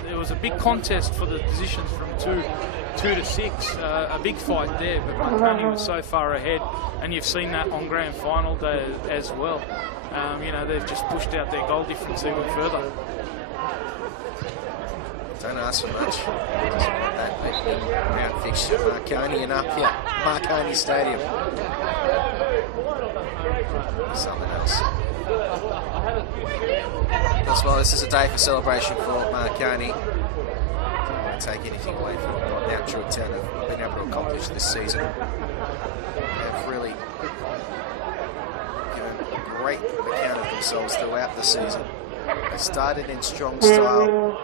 there was a big contest for the positions from 2 to 6, a big fight there, but Marconi was so far ahead, and you've seen that on grand final day as well. They've just pushed out their goal difference even further. Don't ask for much. Just want that opening round fixture, Marconi and APIA, Marconi Stadium. Something else. As well, this is a day for celebration for Marconi. Don't take anything away from what Mount Druitt Town have been able to accomplish this season. They've really given a great account of themselves throughout the season. They started in strong style,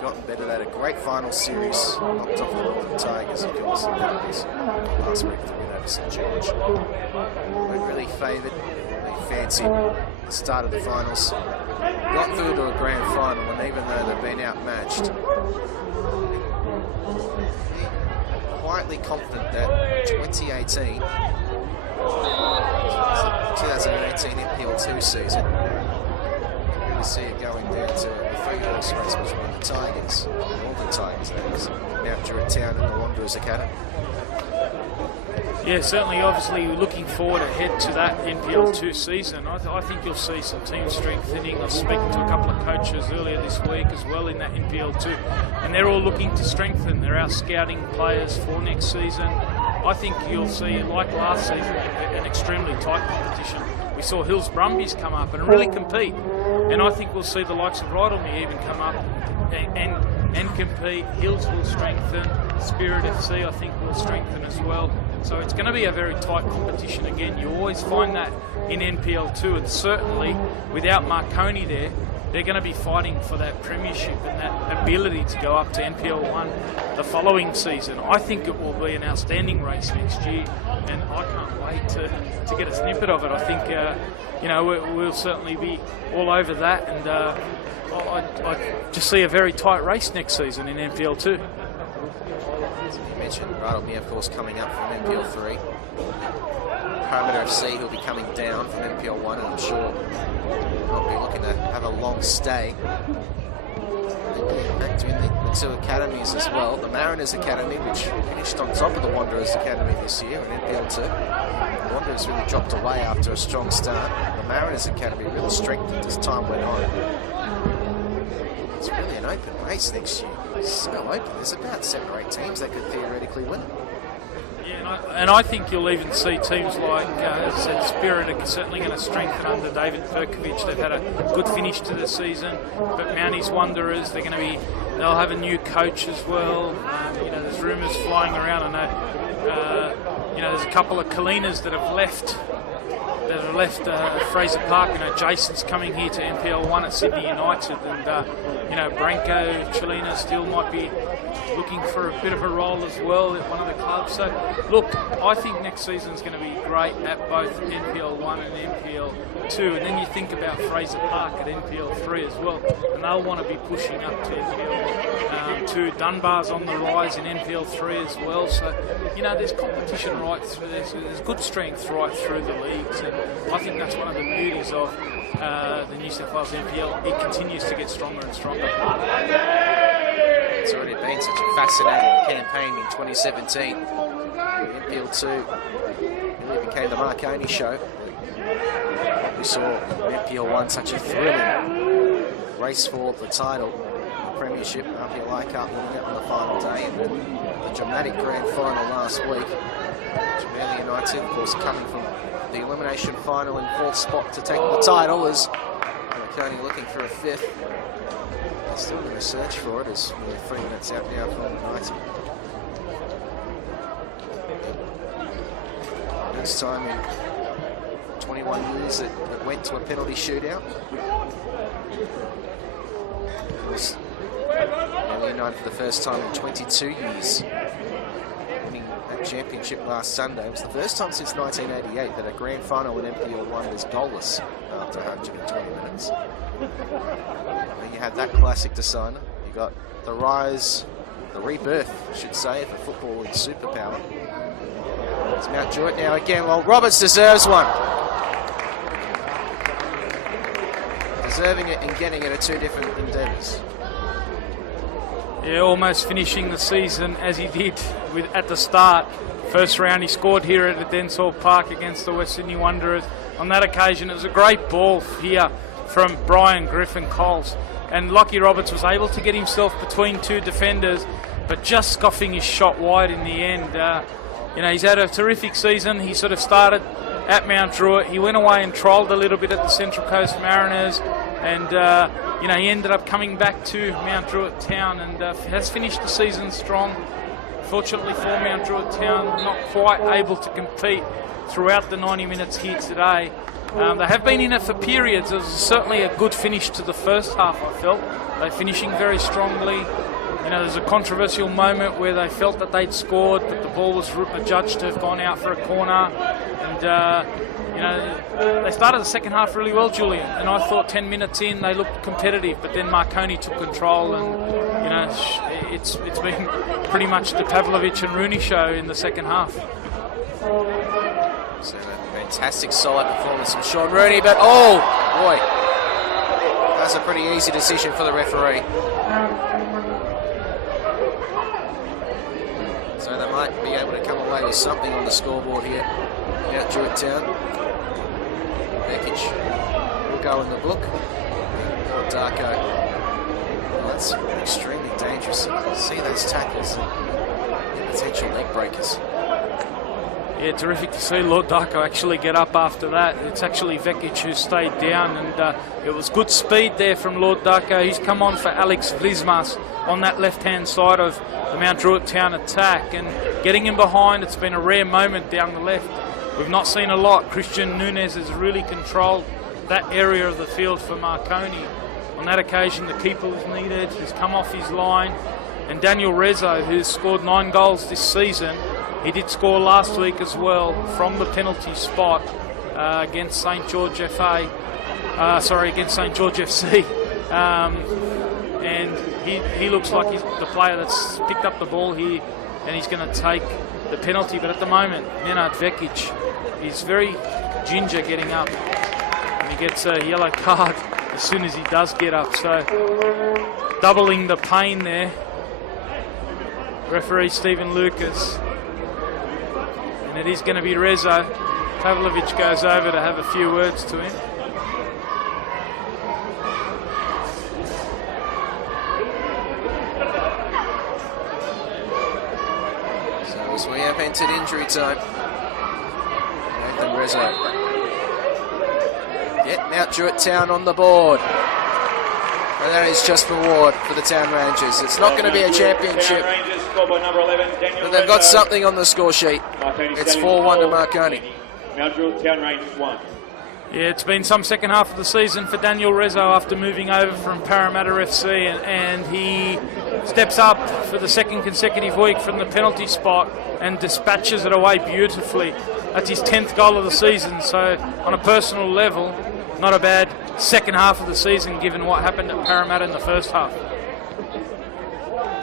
gotten better. They had a great final series, knocked off the Northern Tigers, of course, and that was last week to win over St George. They really favoured, they fancied the start of the finals, got through to a grand final, and even though they've been outmatched, quietly confident that 2018 NPL 2 season, we see it going down to a 3-horse race between the Tigers, the Northern Tigers, that is, Mount Druitt Town and the Wanderers Academy. Yeah, certainly, obviously, looking forward ahead to that NPL 2 season. I think you'll see some team strengthening. I was speaking to a couple of coaches earlier this week as well in that NPL 2, and they're all looking to strengthen. They're out scouting players for next season. I think you'll see, like last season, an extremely tight competition. We saw Hills Brumbies come up and really compete, and I think we'll see the likes of Rydalmere even come up and compete. Hills will strengthen. Spirit FC, I think, will strengthen as well. So it's going to be a very tight competition again. You always find that in NPL 2, and certainly without Marconi there, they're going to be fighting for that premiership and that ability to go up to NPL 1 the following season. I think it will be an outstanding race next year, and I can't wait to get a snippet of it. I think we'll certainly be all over that, and I just see a very tight race next season in NPL 2. You mentioned Rydalmere, of course, coming up from NPL 3. Parramatta FC, who'll be coming down from NPL 1, and I'm sure they'll be looking to have a long stay. And doing the two academies as well. The Mariners Academy, which finished on top of the Wanderers Academy this year in NPL 2. The Wanderers really dropped away after a strong start. The Mariners Academy really strengthened as time went on. It's really an open race next year. It's so open. There's about 7 or 8 teams that could theoretically win it. Yeah, and I think you'll even see teams like, as I said, Spirit are certainly going to strengthen under David Perkovic. They've had a good finish to the season. But Mounties Wanderers, they'll have a new coach as well. There's rumours flying around. I know, there's a couple of Kalinas that have left Fraser Park. Jason's coming here to NPL 1 at Sydney United, and Branko Chelina still might be looking for a bit of a role as well at one of the clubs. So look, I think next season's going to be great at both NPL 1 and NPL 2, and then you think about Fraser Park at NPL 3 as well, and they'll want to be pushing up to NPL 2. Dunbar's on the rise in NPL 3 as well, so there's competition right through there, so there's good strength right through the leagues, and I think that's one of the beauties of the New South Wales NPL. It continues to get stronger and stronger. It's already been such a fascinating campaign in 2017. NPL 2 really became the Marconi show. We saw in NPL 1 such a thrilling race for the title, the premiership. APIA Leichhardt winning it on the final day, and then the dramatic grand final last week. Jamaica United, of course, coming from the elimination final in 4th spot to take the title, as Marconi looking for a 5th. They're still going to search for it, as we're 3 minutes out now from United. First time in 21 years that it went to a penalty shootout. Manly United for the first time in 22 years, winning that championship last Sunday. It was the first time since 1988 that a grand final in NPL 1 was goalless after 120 minutes. And you had that classic designer. You got the rise, the rebirth, I should say, for football in superpower. It's Mount Druitt now again. Well, Roberts deserves one. Deserving it and getting it are 2 different endeavours. Yeah, almost finishing the season as he did at the start. First round he scored here at Densall Park against the West Sydney Wanderers. On that occasion, it was a great ball here from Brian Griffin-Coles. And Lockie Roberts was able to get himself between 2 defenders, but just scoffing his shot wide in the end. He's had a terrific season. He sort of started at Mount Druitt. He went away and trialled a little bit at the Central Coast Mariners, and he ended up coming back to Mount Druitt Town and has finished the season strong. Fortunately for Mount Druitt Town, not quite able to compete throughout the 90 minutes here today. They have been in it for periods. It was certainly a good finish to the first half, I felt. They're finishing very strongly. There's a controversial moment where they felt that they'd scored, but the ball was adjudged to have gone out for a corner. And you know, they started the second half really well, Julian, and I thought 10 minutes in they looked competitive, but then Marconi took control, and you know, it's been pretty much the Pavlovich and Rooney show in the second half. So a fantastic solid performance from Sean Rooney, but oh boy, that's a pretty easy decision for the referee. So they might be able to come away with something on the scoreboard here at Druitt Town. Bekic will go in the book. Or Darko. Well, that's extremely dangerous. You see those tackles and potential leg breakers. Yeah, terrific to see Lord Darko actually get up after that. It's actually Vekic who stayed down, and it was good speed there from Lord Darko. He's come on for Alex Vlismas on that left-hand side of the Mount Druitt Town attack, and getting him behind, it's been a rare moment down the left. We've not seen a lot. Christian Nunez has really controlled that area of the field for Marconi. On that occasion, the keeper was needed. He's come off his line. And Daniel Rezo, who's scored 9 goals this season, he did score last week as well from the penalty spot against St George FA. Against St George FC. And he looks like he's the player that's picked up the ball here, and he's going to take the penalty. But at the moment, Nenad Vekic, he's very ginger getting up, and he gets a yellow card as soon as he does get up. So doubling the pain there. Referee Stephen Lucas, and it is going to be Rezo. Pavlovich goes over to have a few words to him. So as we have entered injury time, Nathan Rezo. Get Mount Druitt Town on the board. And that is just reward for the Town Rangers. It's not going to be a championship, but they've got something on the score sheet. It's 4-1 to Marconi. Mount Druitt Town Rangers 1. Yeah, it's been some second half of the season for Daniel Rezo after moving over from Parramatta FC, and he steps up for the second consecutive week from the penalty spot and dispatches it away beautifully. That's his 10th goal of the season, so on a personal level, not a bad second half of the season given what happened at Parramatta in the first half.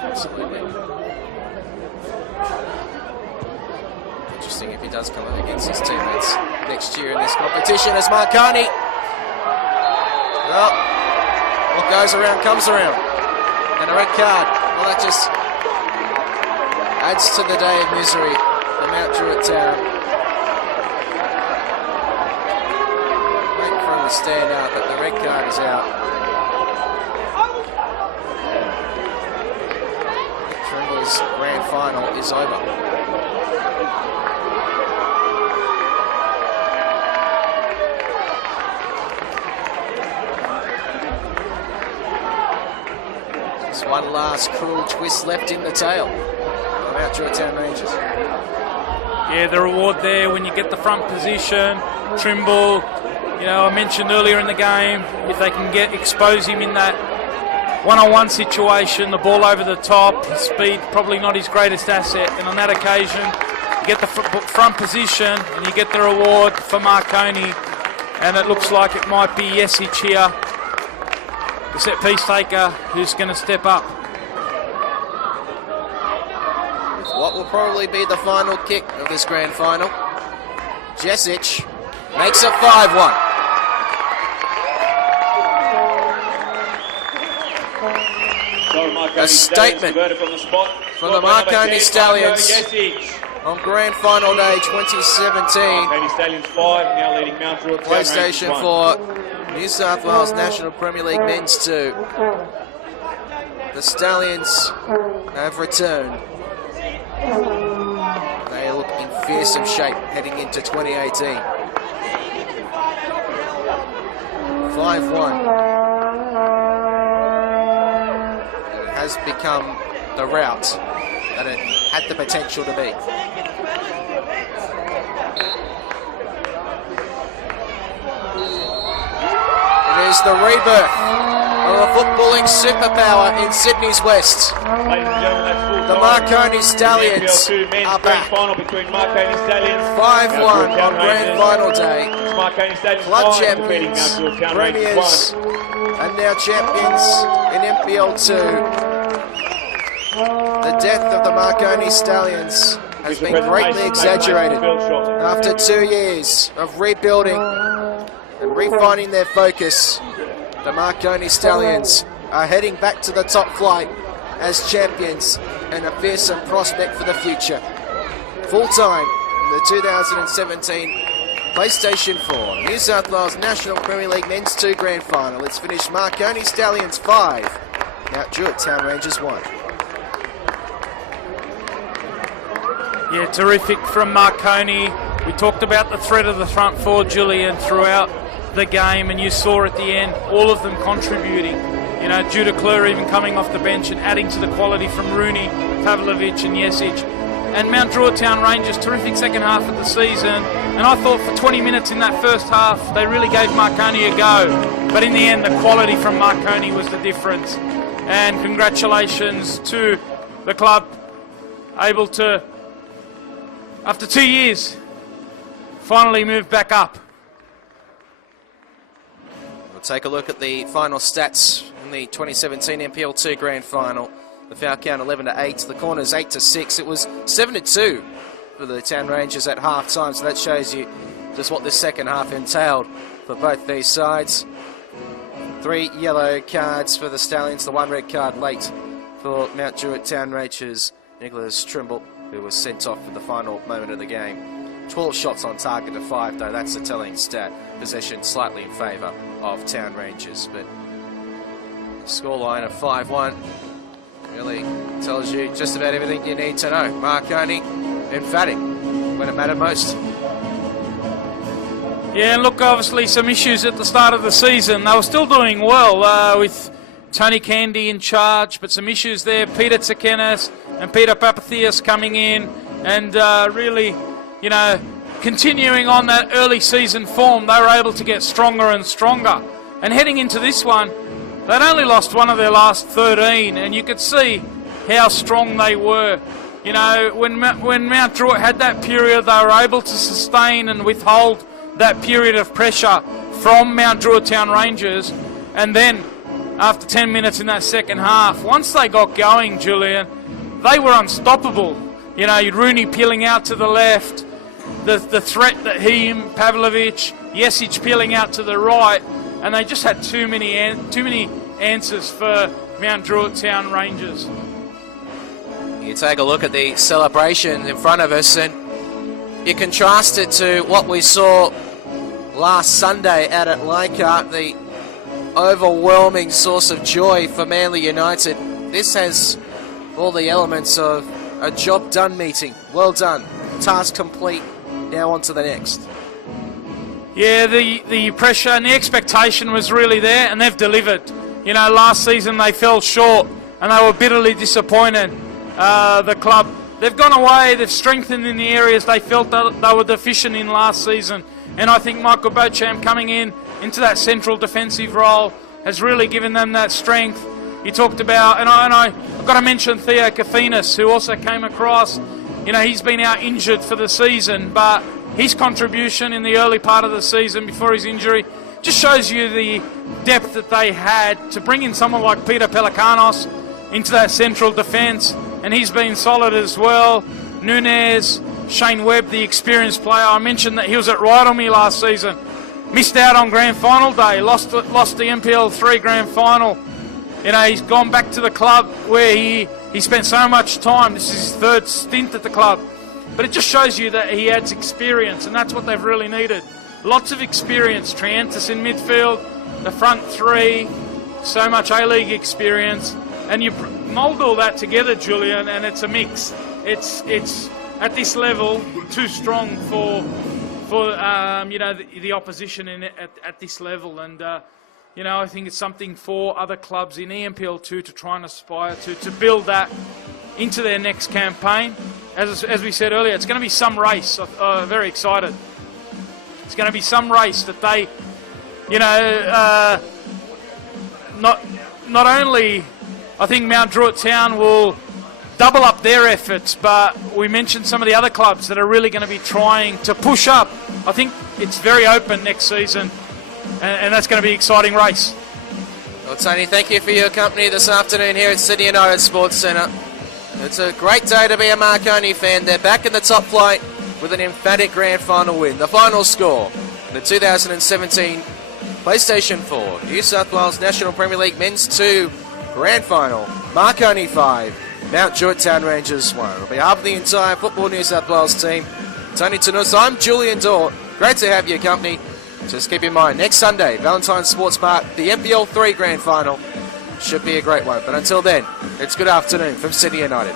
Absolutely. Interesting if he does come up against his teammates next year in this competition as Marconi. Well, what goes around comes around. And a red card. Well, that just adds to the day of misery for Mount Druitt Town. Stand out, but the red card is out. Trimble's grand final is over. Just one last cruel twist left in the tail of Mount Druitt Town Rangers. Yeah, the reward there when you get the front position. Trimble, you know, I mentioned earlier in the game, if they can expose him in that one-on-one situation, the ball over the top, his speed probably not his greatest asset, and on that occasion, you get the front position and you get the reward for Marconi, and it looks like it might be Jesic here, the set piece taker, who's going to step up. What will probably be the final kick of this grand final. Jesic makes it 5-1. A statement from the Marconi Stallions on Grand Final Day 2017. Marconi Stallions 5, now leading Mount Druitt. PlayStation 4, New South Wales National Premier League Men's 2. The Stallions have returned. They look in fearsome shape heading into 2018. 5-1. Has become the route that it had the potential to be. It is the rebirth of a footballing superpower in Sydney's West. Ladies and gentlemen, that's full The Marconi Stallions NPL2 men's are grand back. final between Marconi Stallions 5-1 on Grand Final Day. It's Marconi Stallions Club 5 defeating Mount champions, Druitt Town Rangers premiers, 1. and now champions in MPL2. The death of the Marconi Stallions has been greatly exaggerated. After 2 years of rebuilding and refining their focus, the Marconi Stallions are heading back to the top flight as champions and a fearsome prospect for the future. Full-time in the 2017 PlayStation 4 New South Wales National Premier League Men's 2 Grand Final. It's finished Marconi Stallions 5, Mount Druitt Town Rangers 1. Yeah, terrific from Marconi. We talked about the threat of the front four, Julian, throughout the game, and you saw at the end all of them contributing. You know, Judah Klur even coming off the bench and adding to the quality from Rooney, Pavlovic and Jesic. And Mount Druitt Town Rangers, terrific second half of the season. And I thought for 20 minutes in that first half, they really gave Marconi a go. But in the end, the quality from Marconi was the difference. And congratulations to the club, able to, after 2 years, finally move back up. We'll take a look at the final stats in the 2017 MPL2 Grand Final. The foul count 11-8, the corners 8-6. It was 7-2 for the Town Rangers at half time, so that shows you just what this second half entailed for both these sides. 3 yellow cards for the Stallions, the 1 red card late for Mount Druitt Town Rangers. Nicholas Trimble, who was sent off for the final moment of the game. 12 shots on target to 5, though. That's a telling stat. Possession slightly in favour of Town Rangers, but the scoreline of 5-1 really tells you just about everything you need to know. Marconi, emphatic when it mattered most. Yeah, and look, obviously some issues at the start of the season. They were still doing well with Tony Candy in charge, but some issues there. Peter Tsakenas and Peter Papathias coming in and really, you know, continuing on that early season form. They were able to get stronger and stronger. And heading into this one, they'd only lost one of their last 13, and you could see how strong they were. You know, when Mount Druitt had that period, they were able to sustain and withhold that period of pressure from Mount Druitt Town Rangers. And then, after 10 minutes in that second half, once they got going, Julian, they were unstoppable. You know, Rooney peeling out to the left, the threat that Pavlovic, Jesic peeling out to the right, and they just had too many answers for Mount Druitt Town Rangers. You take a look at the celebration in front of us and you contrast it to what we saw last Sunday out at Leichhardt, the overwhelming source of joy for Manly United. This has all the elements of a job done meeting. Well done. Task complete. Now on to the next. Yeah, the pressure and the expectation was really there, and they've delivered. You know, last season they fell short, and they were bitterly disappointed. The club, they've gone away, they've strengthened in the areas they felt that they were deficient in last season. And I think Michael Beauchamp coming into that central defensive role has really given them that strength. You talked about, and I've got to mention Theo Kafinas, who also came across. You know, he's been out injured for the season, but his contribution in the early part of the season before his injury just shows you the depth that they had to bring in someone like Peter Pelikanos into that central defence, and he's been solid as well. Nunez, Shane Webb, the experienced player. I mentioned that he was at Rydalmere last season. Missed out on Grand Final day, lost the MPL3 Grand Final. You know, he's gone back to the club where he spent so much time. This is his 3rd stint at the club. But it just shows you that he adds experience, and that's what they've really needed. Lots of experience. Triantis in midfield, the front 3, so much A-League experience. And you mould all that together, Julian, and it's a mix. It's at this level too strong for you know, the opposition at this level. And you know, I think it's something for other clubs in EMPL2 to try and aspire to build that into their next campaign. As we said earlier, it's going to be some race. I'm very excited. It's going to be some race that they, you know, not only I think Mount Druitt Town will double up their efforts, but we mentioned some of the other clubs that are really going to be trying to push up. I think it's very open next season, and that's going to be an exciting race. Well, Tony, thank you for your company this afternoon here at Sydney United Sports Centre. It's a great day to be a Marconi fan. They're back in the top flight with an emphatic grand final win. The final score, the 2017 PlayStation 4 New South Wales National Premier League Men's 2 Grand Final. Marconi 5, Mount Druitt Town Rangers 1. On behalf of the entire Football New South Wales team, Tony Tanus, I'm Julian Dort. Great to have your company. Just keep in mind, next Sunday, Valentine's Sports Park, the NPL 3 Grand Final. Should be a great one. But until then, it's good afternoon from Sydney United.